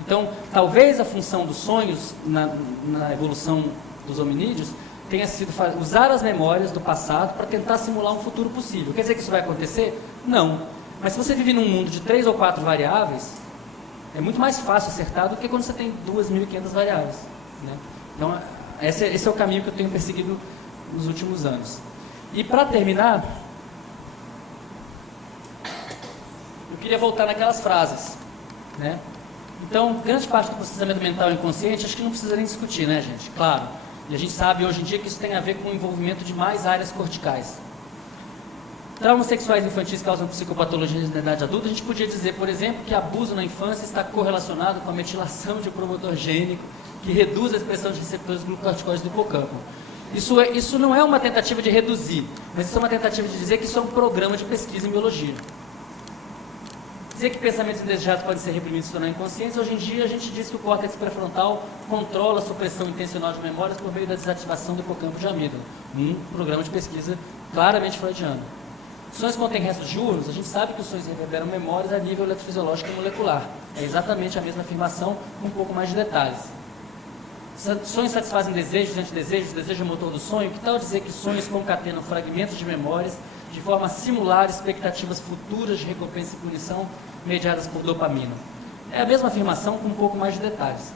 Então, talvez a função dos sonhos na evolução dos hominídeos tenha sido usar as memórias do passado para tentar simular um futuro possível. Quer dizer que isso vai acontecer? Não. Mas se você vive num mundo de 3 ou 4 variáveis, é muito mais fácil acertar do que quando você tem 2.500 variáveis, né? Então, esse é o caminho que eu tenho perseguido nos últimos anos. E para terminar, eu queria voltar naquelas frases, né? Então, grande parte do processamento mental inconsciente, acho que não precisa nem discutir, né, gente? Claro. E a gente sabe hoje em dia que isso tem a ver com o envolvimento de mais áreas corticais. Traumas sexuais infantis causam psicopatologias na idade adulta. A gente podia dizer, por exemplo, que abuso na infância está correlacionado com a metilação de um promotor gênico que reduz a expressão de receptores glucocorticoides do hipocampo. Isso não é uma tentativa de reduzir, mas isso é uma tentativa de dizer que isso é um programa de pesquisa em biologia. Dizer que pensamentos indesejados podem ser reprimidos se tornar inconsciência, hoje em dia a gente diz que o córtex pré-frontal controla a supressão intencional de memórias por meio da desativação do hipocampo de amígdala. Um programa de pesquisa claramente freudiano. Sonhos contêm restos diurnos, a gente sabe que os sonhos reverberam memórias a nível eletrofisiológico e molecular. É exatamente a mesma afirmação, com um pouco mais de detalhes. Sonhos satisfazem desejos, antidesejos, desejo motor do sonho. Que tal dizer que sonhos concatenam fragmentos de memórias de forma a simular expectativas futuras de recompensa e punição mediadas por dopamina? É a mesma afirmação com um pouco mais de detalhes.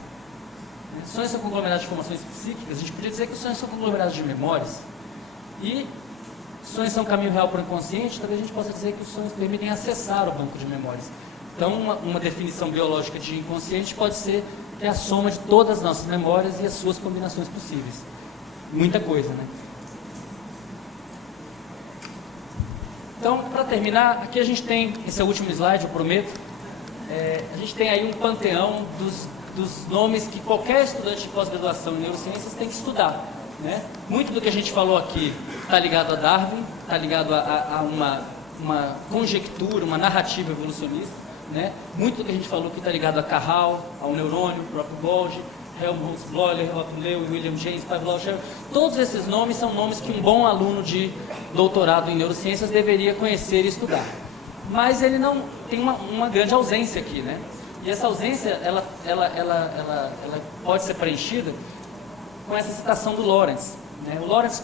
Sonhos são conglomerados de formações psíquicas, a gente podia dizer que os sonhos são conglomerados de memórias. E sonhos são um caminho real para o inconsciente, talvez a gente possa dizer que os sonhos permitem acessar o banco de memórias. Então, uma definição biológica de inconsciente pode ser que é a soma de todas as nossas memórias e as suas combinações possíveis. Muita coisa, né? Então, para terminar, aqui a gente tem, esse é o último slide, eu prometo, a gente tem aí um panteão dos nomes que qualquer estudante de pós-graduação em neurociências tem que estudar, né? Muito do que a gente falou aqui está ligado a Darwin, está ligado a uma conjectura, uma narrativa evolucionista, né? Muito do que a gente falou aqui está ligado a Carral, ao neurônio, o próprio Golgi, Helmholtz, Bloller, Otto Leu, William James, Pavlov, todos esses nomes são nomes que um bom aluno de doutorado em neurociências deveria conhecer e estudar. Mas ele não tem uma grande ausência aqui, né? E essa ausência, ela pode ser preenchida com essa citação do Lawrence, né? O Lawrence,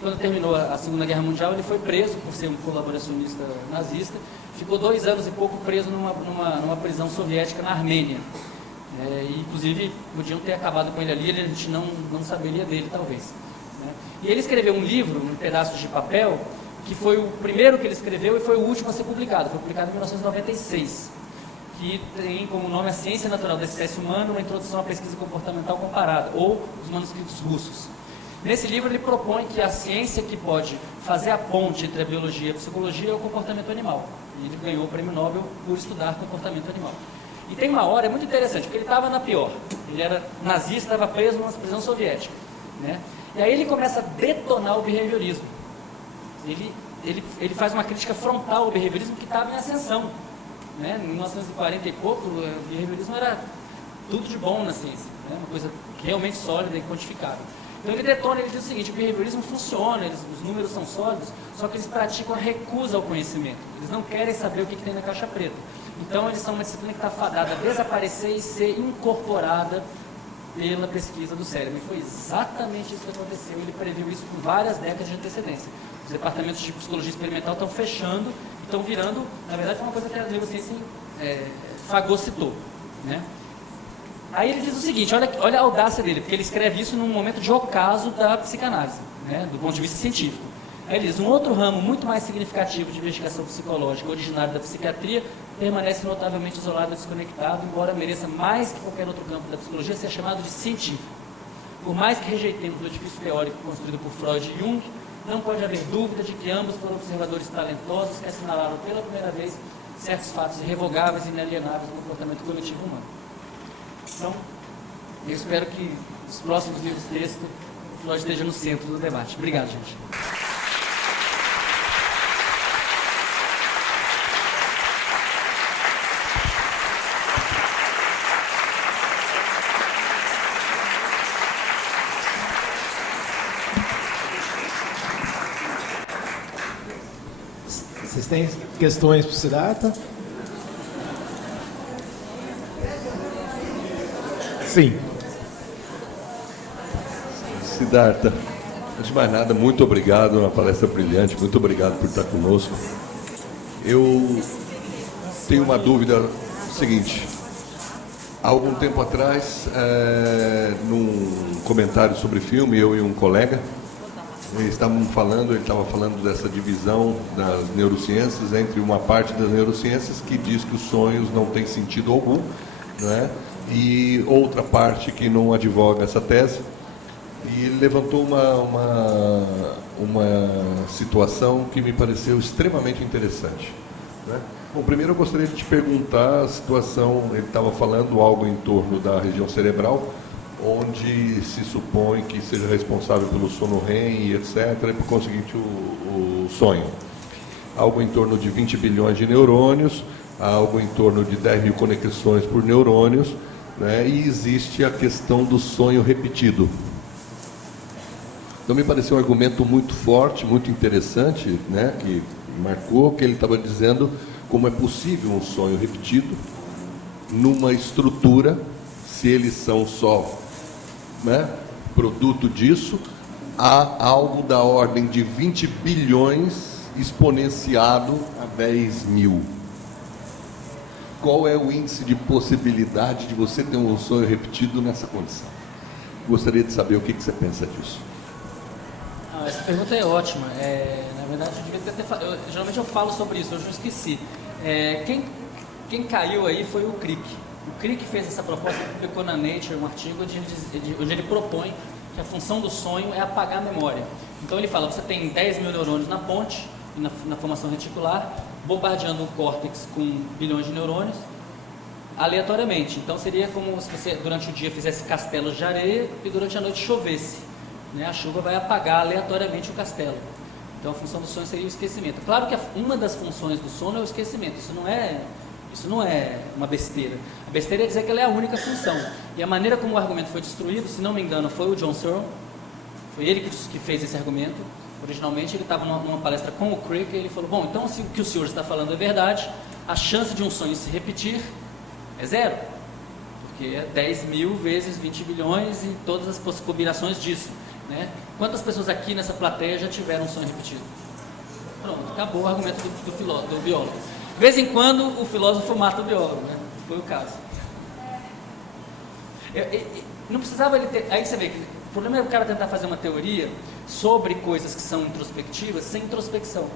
quando terminou a Segunda Guerra Mundial, ele foi preso por ser um colaboracionista nazista, ficou 2 anos e pouco preso numa prisão soviética na Armênia. E, inclusive, podiam ter acabado com ele ali, a gente não saberia dele, talvez, né? E ele escreveu um livro, um pedaço de papel, que foi o primeiro que ele escreveu e foi o último a ser publicado. Foi publicado em 1996, que tem como nome A Ciência Natural da Espécie Humana, uma introdução à pesquisa comportamental comparada, ou os manuscritos russos. Nesse livro ele propõe que a ciência que pode fazer a ponte entre a biologia e a psicologia é o comportamento animal. E ele ganhou o prêmio Nobel por estudar comportamento animal. E tem uma hora, é muito interessante, porque ele estava na pior. Ele era nazista, estava preso numa prisão soviética, né? E aí ele começa a detonar o behaviorismo. Ele faz uma crítica frontal ao behaviorismo que estava em ascensão, né? Em 1940 e pouco, o behaviorismo era tudo de bom na ciência, né? Uma coisa realmente sólida e quantificável. Então ele detona, ele diz o seguinte: o behaviorismo funciona, os números são sólidos, só que eles praticam a recusa ao conhecimento. Eles não querem saber o que tem na caixa preta. Então eles são uma disciplina que está fadada a desaparecer e ser incorporada pela pesquisa do cérebro. E foi exatamente isso que aconteceu. Ele previu isso com várias décadas de antecedência. Os departamentos de psicologia experimental estão fechando, estão virando, na verdade, uma coisa que a neurociência fagocitou, né? Aí ele diz o seguinte, olha a audácia dele, porque ele escreve isso num momento de ocaso da psicanálise, né, do ponto de vista científico. Aí ele diz: um outro ramo muito mais significativo de investigação psicológica, originário da psiquiatria, permanece notavelmente isolado e desconectado, embora mereça mais que qualquer outro campo da psicologia ser chamado de científico. Por mais que rejeitemos o edifício teórico construído por Freud e Jung, não pode haver dúvida de que ambos foram observadores talentosos que assinalaram pela primeira vez certos fatos irrevogáveis e inalienáveis no comportamento coletivo humano. Então, eu espero que nos próximos livros de texto o Freud esteja no centro do debate. Obrigado, gente. Vocês têm questões para o Siddhartha? Sim. Siddhartha, antes de mais nada, muito obrigado, uma palestra brilhante, muito obrigado por estar conosco. Eu tenho uma dúvida seguinte. Há algum tempo atrás, num comentário sobre filme, eu e um colega, ele estava falando dessa divisão das neurociências entre uma parte das neurociências que diz que os sonhos não têm sentido algum, não é? E outra parte que não advoga essa tese. E ele levantou uma situação que me pareceu extremamente interessante, né? Bom, primeiro eu gostaria de te perguntar a situação. Ele estava falando algo em torno da região cerebral, onde se supõe que seja responsável pelo sono REM e etc., e por conseguinte o sonho. Algo em torno de 20 bilhões de neurônios, algo em torno de 10 mil conexões por neurônios, né? E existe a questão do sonho repetido. Então me pareceu um argumento muito forte, muito interessante, né? Que marcou, que ele estava dizendo como é possível um sonho repetido numa estrutura, se eles são só, né, produto disso, há algo da ordem de 20 bilhões exponenciado a 10 mil. Qual é o índice de possibilidade de você ter um sonho repetido nessa condição? Gostaria de saber o que você pensa disso. Essa pergunta é ótima. Na verdade, eu devia ter geralmente eu falo sobre isso, hoje eu esqueci. Quem caiu aí foi o Crick. O Crick fez essa proposta, publicou na Nature um artigo onde ele propõe que a função do sonho é apagar a memória. Então ele fala: você tem 10 mil neurônios na ponte, na formação reticular, bombardeando um córtex com bilhões de neurônios, aleatoriamente. Então seria como se você durante o dia fizesse castelos de areia e durante a noite chovesse, né? A chuva vai apagar aleatoriamente o castelo. Então a função do sonho seria o esquecimento. Claro que uma das funções do sono é o esquecimento. Isso não é uma besteira. A besteira é dizer que ela é a única função. E a maneira como o argumento foi destruído, se não me engano, foi o John Searle. Foi ele que fez esse argumento. Originalmente ele estava numa palestra com o Crick e ele falou, bom, então se o que o senhor está falando é verdade, a chance de um sonho se repetir é zero. Porque é 10 mil vezes 20 bilhões e todas as combinações disso. Né? Quantas pessoas aqui nessa plateia já tiveram um sonho repetido? Pronto, acabou o argumento do biólogo. De vez em quando o filósofo mata o biólogo, né? Foi o caso. Não precisava ele ter... Aí você vê que o problema é o cara tentar fazer uma teoria sobre coisas que são introspectivas sem introspecção.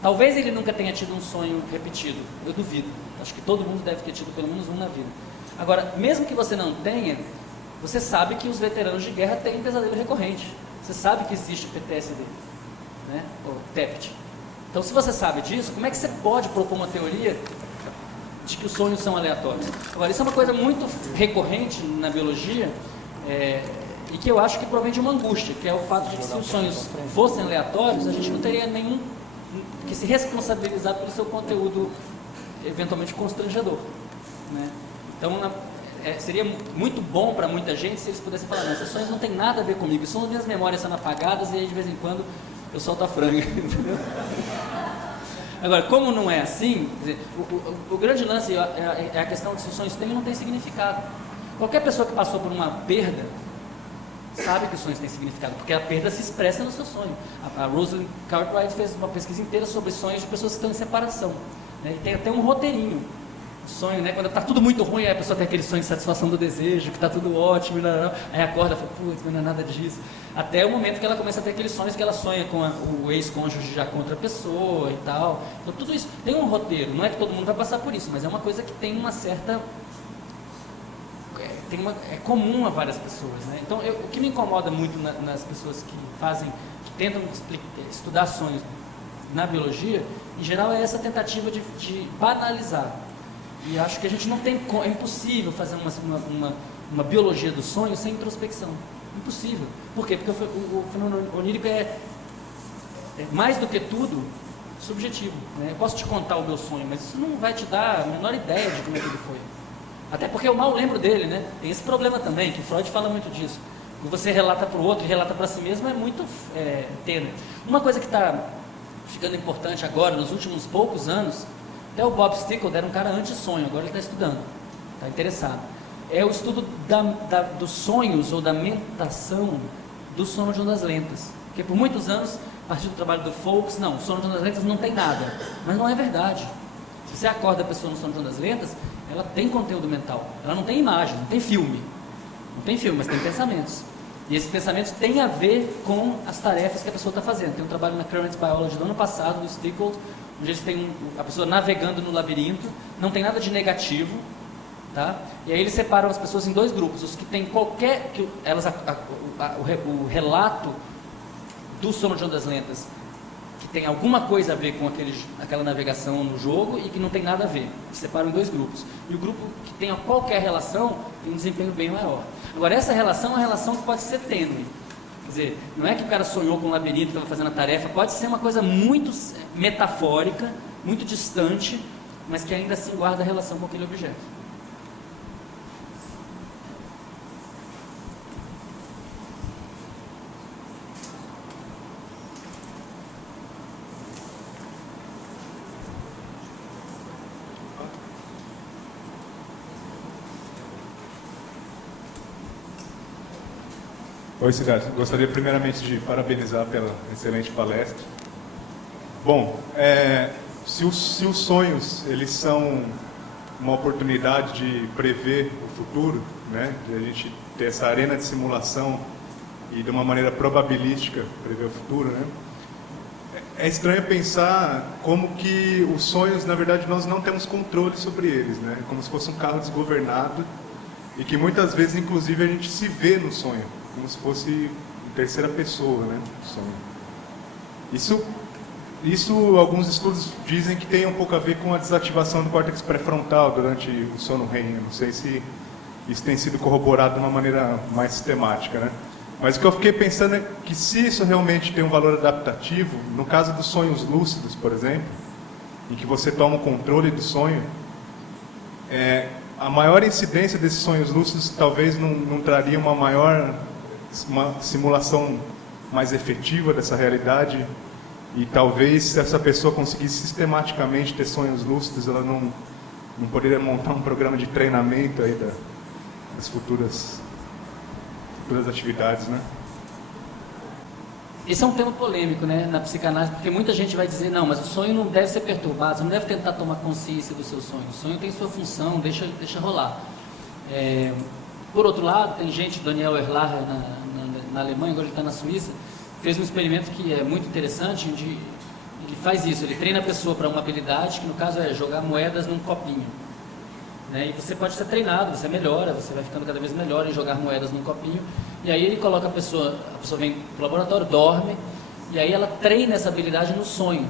Talvez ele nunca tenha tido um sonho repetido, eu duvido. Acho que todo mundo deve ter tido pelo menos um na vida. Agora, mesmo que você não tenha, você sabe que os veteranos de guerra têm pesadelo recorrente. Você sabe que existe o PTSD, né? Ou TEPT. Então, se você sabe disso, como é que você pode propor uma teoria de que os sonhos são aleatórios? Agora, isso é uma coisa muito recorrente na biologia, e que eu acho que provém de uma angústia, que é o fato de que se os sonhos fossem aleatórios, a gente não teria nenhum que se responsabilizar pelo seu conteúdo eventualmente constrangedor, né? Então, seria muito bom para muita gente se eles pudessem falar, não, esses sonhos não tem nada a ver comigo, são as minhas memórias sendo apagadas e aí de vez em quando eu solto a franga, entendeu? Agora, como não é assim, quer dizer, o grande lance é a questão de se os sonhos têm ou não têm significado. Qualquer pessoa que passou por uma perda sabe que os sonhos têm significado, porque a perda se expressa no seu sonho. A Rosalind Cartwright fez uma pesquisa inteira sobre sonhos de pessoas que estão em separação, né? E tem até um roteirinho. Sonho, né? Quando está tudo muito ruim, aí a pessoa tem aquele sonho de satisfação do desejo, que está tudo ótimo, aí acorda e fala, putz, não é nada disso. Até o momento que ela começa a ter aqueles sonhos que ela sonha com o ex-cônjuge já com outra pessoa e tal. Então tudo isso tem um roteiro, não é que todo mundo vai passar por isso, mas é uma coisa que tem uma certa... é comum a várias pessoas, né? Então o que me incomoda muito nas pessoas que tentam estudar sonhos na biologia, em geral é essa tentativa de banalizar. E acho que a gente não tem... É impossível fazer uma biologia do sonho sem introspecção. Impossível. Por quê? Porque o fenômeno onírico é mais do que tudo subjetivo, né? Eu posso te contar o meu sonho, mas isso não vai te dar a menor ideia de como é que ele foi. Até porque eu mal lembro dele, né? Tem esse problema também, que o Freud fala muito disso. Quando você relata para o outro e relata para si mesmo, é muito tênue. Uma coisa que está ficando importante agora, nos últimos poucos anos, até o Bob Stickle era um cara anti-sonho, agora ele está estudando, está interessado. É o estudo dos sonhos ou da mentação do sono de ondas lentas. Porque por muitos anos, a partir do trabalho do Foucault, não, o sono de ondas lentas não tem nada. Mas não é verdade. Se você acorda a pessoa no sono de ondas lentas, ela tem conteúdo mental. Ela não tem imagem, não tem filme. Não tem filme, mas tem pensamentos. E esses pensamentos têm a ver com as tarefas que a pessoa está fazendo. Tem um trabalho na Current Biology do ano passado, do Stickle, onde eles têm a pessoa navegando no labirinto, não tem nada de negativo, tá? E aí eles separam as pessoas em dois grupos, os que têm qualquer... o relato do sono de ondas lentas, que tem alguma coisa a ver com aquela navegação no jogo e que não tem nada a ver. Eles separam em dois grupos. E o grupo que tem qualquer relação tem um desempenho bem maior. Agora, essa relação é uma relação que pode ser tênue. Quer dizer, não é que o cara sonhou com um labirinto, estava fazendo a tarefa, pode ser uma coisa muito metafórica, muito distante, mas que ainda assim guarda relação com aquele objeto. Oi, Cidade. Gostaria primeiramente de parabenizar pela excelente palestra. Bom, se os sonhos eles são uma oportunidade de prever o futuro, né, de a gente ter essa arena de simulação e de uma maneira probabilística prever o futuro, né, é estranho pensar como que os sonhos, na verdade, nós não temos controle sobre eles, né, como se fosse um carro desgovernado e que muitas vezes, inclusive, a gente se vê no sonho, como se fosse em terceira pessoa, né, sonho. Isso alguns estudos dizem que tem um pouco a ver com a desativação do córtex pré-frontal durante o sono REM. Não sei se isso tem sido corroborado de uma maneira mais sistemática, né? Mas o que eu fiquei pensando é que se isso realmente tem um valor adaptativo, no caso dos sonhos lúcidos, por exemplo, em que você toma o controle do sonho, a maior incidência desses sonhos lúcidos talvez não traria uma simulação mais efetiva dessa realidade, e talvez se essa pessoa conseguisse sistematicamente ter sonhos lúcidos, ela não poderia montar um programa de treinamento aí das futuras atividades, né? Esse é um tema polêmico, né, na psicanálise, porque muita gente vai dizer, não, mas o sonho não deve ser perturbado, você não deve tentar tomar consciência do seu sonho. O sonho tem sua função, deixa rolar. Por outro lado, tem gente, Daniel Erlacher, na Alemanha, agora ele está na Suíça, fez um experimento que é muito interessante, onde ele faz isso, ele treina a pessoa para uma habilidade, que no caso é jogar moedas num copinho. Né? E você pode ser treinado, você melhora, você vai ficando cada vez melhor em jogar moedas num copinho. E aí ele coloca a pessoa vem para o laboratório, dorme, e aí ela treina essa habilidade no sonho,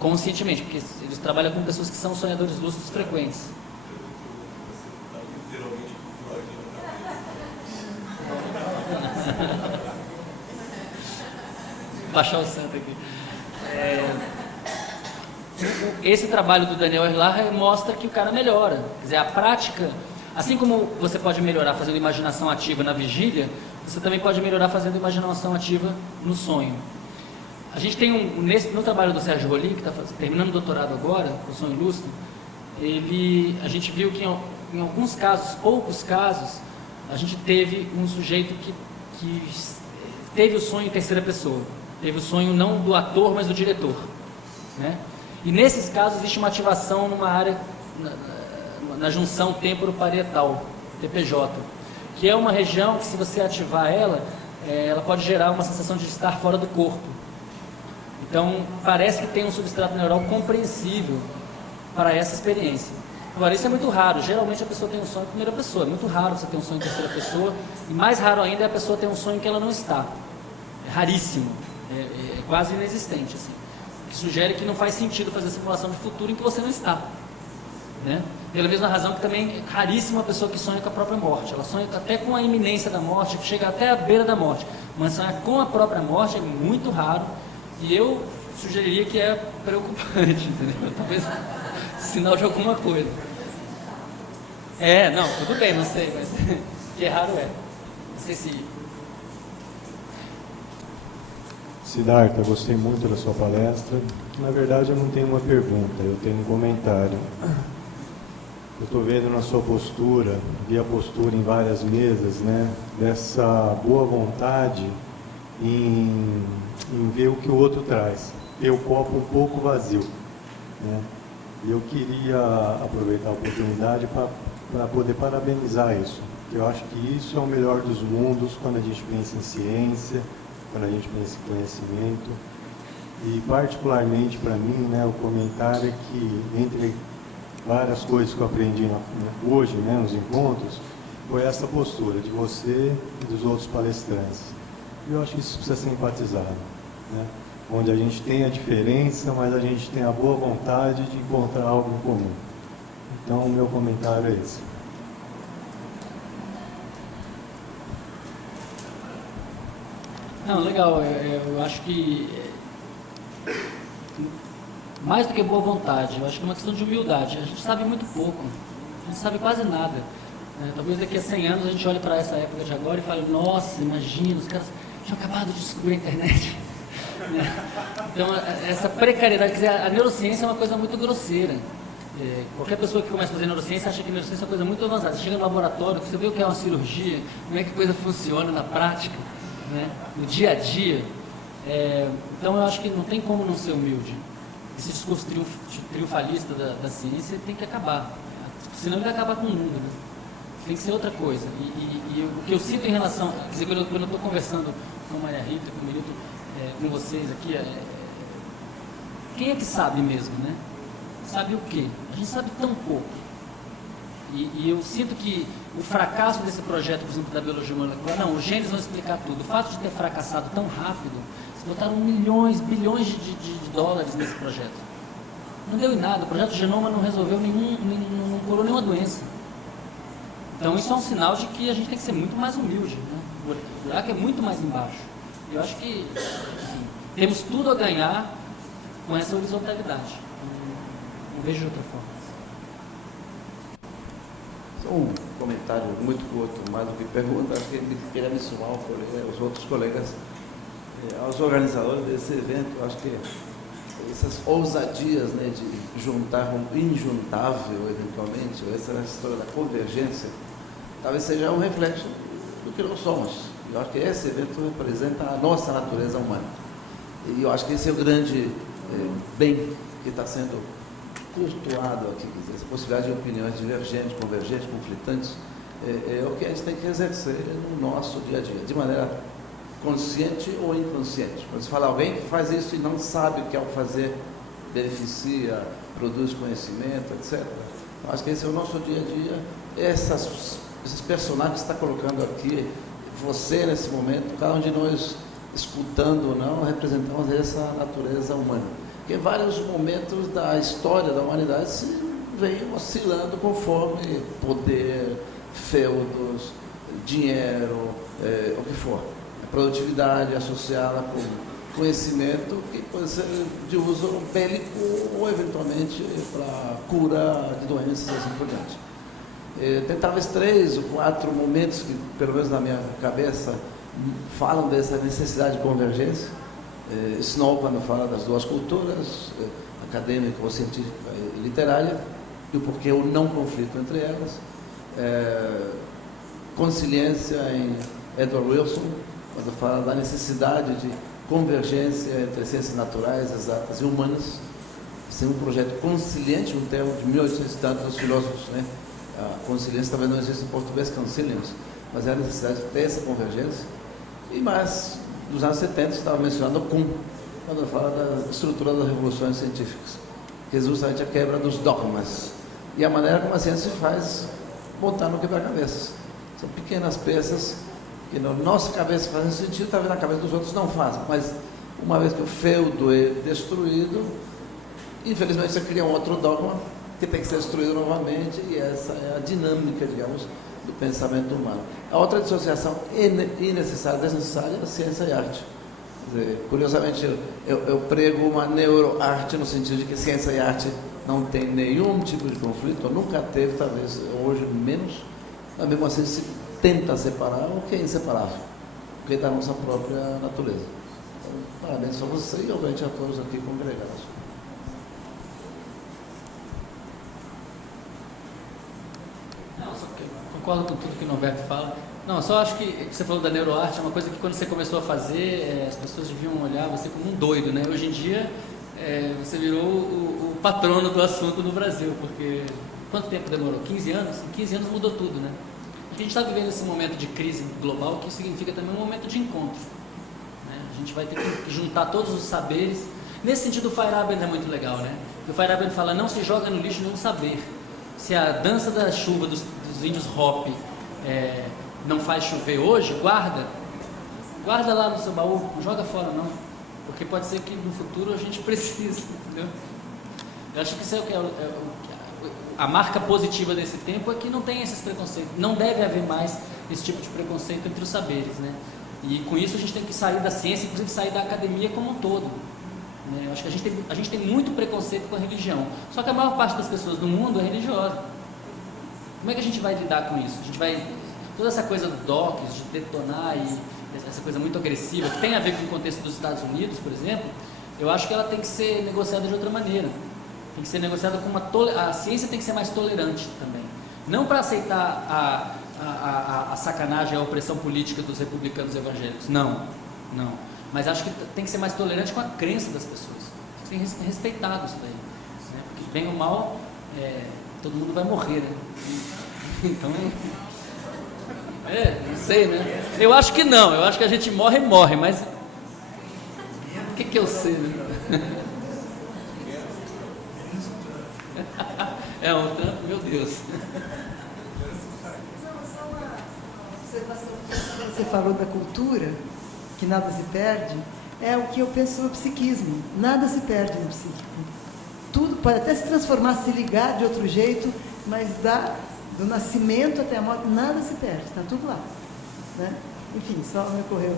conscientemente, porque eles trabalham com pessoas que são sonhadores lúcidos frequentes. Baixar o santo aqui. Esse trabalho do Daniel Erlacher mostra que o cara melhora. Quer dizer, a prática, assim como você pode melhorar fazendo imaginação ativa na vigília, você também pode melhorar fazendo imaginação ativa no sonho. A gente tem no trabalho do Sérgio Rolim, que está terminando o doutorado agora, o sonho lúcido, a gente viu que em alguns casos, poucos casos, a gente teve um sujeito que teve o sonho em terceira pessoa. Teve o sonho não do ator, mas do diretor. Né? E nesses casos existe uma ativação numa área, na junção temporoparietal, TPJ, que é uma região que, se você ativar ela pode gerar uma sensação de estar fora do corpo. Então, parece que tem um substrato neural compreensível para essa experiência. Agora, isso é muito raro. Geralmente a pessoa tem um sonho em primeira pessoa. É muito raro você ter um sonho em terceira pessoa. E mais raro ainda é a pessoa ter um sonho em que ela não está. É raríssimo. É quase inexistente, assim. Que sugere que não faz sentido fazer simulação de futuro em que você não está. Né? Pela mesma razão que também é raríssima a pessoa que sonha com a própria morte. Ela sonha até com a iminência da morte, chega até a beira da morte. Mas sonhar com a própria morte é muito raro. E eu sugeriria que é preocupante, entendeu? Talvez sinal de alguma coisa. Não, tudo bem, não sei, mas que é raro é. Não sei se... Siddhartha, gostei muito da sua palestra. Na verdade, eu não tenho uma pergunta, eu tenho um comentário. Eu estou vendo na sua postura, vi a postura em várias mesas, né, dessa boa vontade em ver o que o outro traz, ter o copo um pouco vazio. Né? E eu queria aproveitar a oportunidade para poder parabenizar isso. Eu acho que isso é o melhor dos mundos quando a gente pensa em ciência, quando a gente pensa em conhecimento. E particularmente para mim, né, o comentário é que, entre várias coisas que eu aprendi hoje, né, nos encontros, foi essa postura de você e dos outros palestrantes. E eu acho que isso precisa ser enfatizado, né? Onde a gente tem a diferença, mas a gente tem a boa vontade de encontrar algo em comum. Então, o meu comentário é esse. Não, legal. Eu acho que mais do que boa vontade, eu acho que é uma questão de humildade. A gente sabe muito pouco, a gente sabe quase nada. Talvez daqui a 100 anos a gente olhe para essa época de agora e fale, nossa, imagina, os caras tinham acabado de descobrir a internet. Então, essa precariedade, quer dizer, a neurociência é uma coisa muito grosseira. Qualquer pessoa que começa a fazer neurociência acha que a neurociência é uma coisa muito avançada. Você chega no laboratório, você vê o que é uma cirurgia, como é que a coisa funciona na prática, né? No dia a dia. Então, eu acho que não tem como não ser humilde. Esse discurso triunfalista da ciência tem que acabar. Senão ele vai acabar com o mundo. Né? Tem que ser outra coisa. E o que eu sinto em relação... Quer dizer, quando eu estou conversando com a Maria Rita, com o Milton, com vocês aqui, quem é que sabe mesmo, né? Sabe o quê? A gente sabe tão pouco. E eu sinto que o fracasso desse projeto, por exemplo, da biologia molecular, não, os genes vão explicar tudo. O fato de ter fracassado tão rápido, eles botaram milhões, bilhões de dólares nesse projeto. Não deu em nada, o projeto Genoma não resolveu não curou nenhuma doença. Então isso é um sinal de que a gente tem que ser muito mais humilde, né? O buraco é muito mais embaixo. Eu acho que, enfim, temos tudo a ganhar com essa horizontalidade. Não vejo de outra forma. Só um comentário muito curto, mais do que pergunta, acho que ele queria me somar os outros colegas aos organizadores desse evento. Eu acho que essas ousadias, né, de juntar um injuntável, eventualmente, ou essa história da convergência, talvez seja um reflexo do que nós somos. Eu acho que esse evento representa a nossa natureza humana. E eu acho que esse é o grande bem que está sendo cultuado aqui, quer dizer, essa possibilidade de opiniões divergentes, convergentes, conflitantes, é o que a gente tem que exercer no nosso dia a dia, de maneira consciente ou inconsciente. Quando se fala alguém que faz isso e não sabe que ao fazer beneficia, produz conhecimento, etc. Eu acho que esse é o nosso dia a dia. Esses personagens que está colocando aqui, você nesse momento, cada um de nós escutando ou não, representamos essa natureza humana. Que em vários momentos da história da humanidade se vem oscilando conforme poder, feudos, dinheiro, o que for. A produtividade associada com conhecimento que pode ser de uso bélico ou eventualmente para cura de doenças e assim por diante. Tem talvez 3 ou 4 momentos que, pelo menos na minha cabeça, falam dessa necessidade de convergência. Snow, quando fala das duas culturas, acadêmica ou científica e literária, e o porquê o não conflito entre elas. Consciência em Edward Wilson, quando fala da necessidade de convergência entre ciências naturais, exatas e humanas. Sem um projeto conciliante, um termo de 1800 e tantos dos filósofos, né? A consciência talvez não existe em português, consilience, mas é a necessidade de ter essa convergência. E mais, nos anos 70, estava mencionando o Kuhn, quando fala da estrutura das revoluções científicas, que é justamente a quebra dos dogmas e a maneira como a ciência se faz botar no quebra-cabeças. São pequenas peças que na nossa cabeça fazem sentido, talvez na cabeça dos outros não fazem, mas uma vez que o feudo é destruído, infelizmente você cria um outro dogma que tem que ser destruído novamente, e essa é a dinâmica, digamos, do pensamento humano. A outra dissociação necessária, desnecessária, é a ciência e arte. Quer dizer, curiosamente, eu prego uma neuroarte no sentido de que ciência e arte não tem nenhum tipo de conflito, ou nunca teve, talvez hoje menos, mas mesmo assim se tenta separar o que é inseparável, o que é da nossa própria natureza. Então, parabéns a você e, obviamente, a todos aqui congregados. Concordo com tudo que o Norberto fala. Não, só acho que você falou da neuroarte, é uma coisa que quando você começou a fazer, as pessoas deviam olhar você como um doido, né? Hoje em dia, você virou o patrono do assunto no Brasil, porque quanto tempo demorou? 15 anos? Em 15 anos mudou tudo, né? A gente está vivendo esse momento de crise global, que significa também um momento de encontro, né? A gente vai ter que juntar todos os saberes. Nesse sentido, o Feyerabend é muito legal, né? O Feyerabend fala, não se joga no lixo nenhum saber. Se a dança da chuva dos índios Hopi não faz chover hoje, guarda lá no seu baú, não joga fora não, porque pode ser que no futuro a gente precise, entendeu? Eu acho que isso a marca positiva desse tempo é que não tem esses preconceitos, não deve haver mais esse tipo de preconceito entre os saberes, né? E com isso a gente tem que sair da ciência, inclusive sair da academia como um todo, né? Eu acho que a gente tem muito preconceito com a religião, só que a maior parte das pessoas do mundo é religiosa. Como é que a gente vai lidar com isso? A gente vai... Toda essa coisa do DOCS, de detonar e essa coisa muito agressiva, que tem a ver com o contexto dos Estados Unidos, por exemplo, eu acho que ela tem que ser negociada de outra maneira. Tem que ser negociada com a ciência tem que ser mais tolerante também. Não para aceitar a sacanagem, a opressão política dos republicanos evangélicos. Não. Mas acho que tem que ser mais tolerante com a crença das pessoas. Tem que ser respeitado isso daí, né? Porque bem ou mal, todo mundo vai morrer, né? Então, não sei, né? Eu acho que não, eu acho que a gente morre, mas o que eu sei, né? O Trump, meu Deus. Só uma observação. Você falou da cultura, que nada se perde, é o que eu penso no psiquismo. Nada se perde no psíquico. Tudo pode até se transformar, se ligar de outro jeito, mas do nascimento até a morte, nada se perde, está tudo lá, né? Enfim, só me ocorreu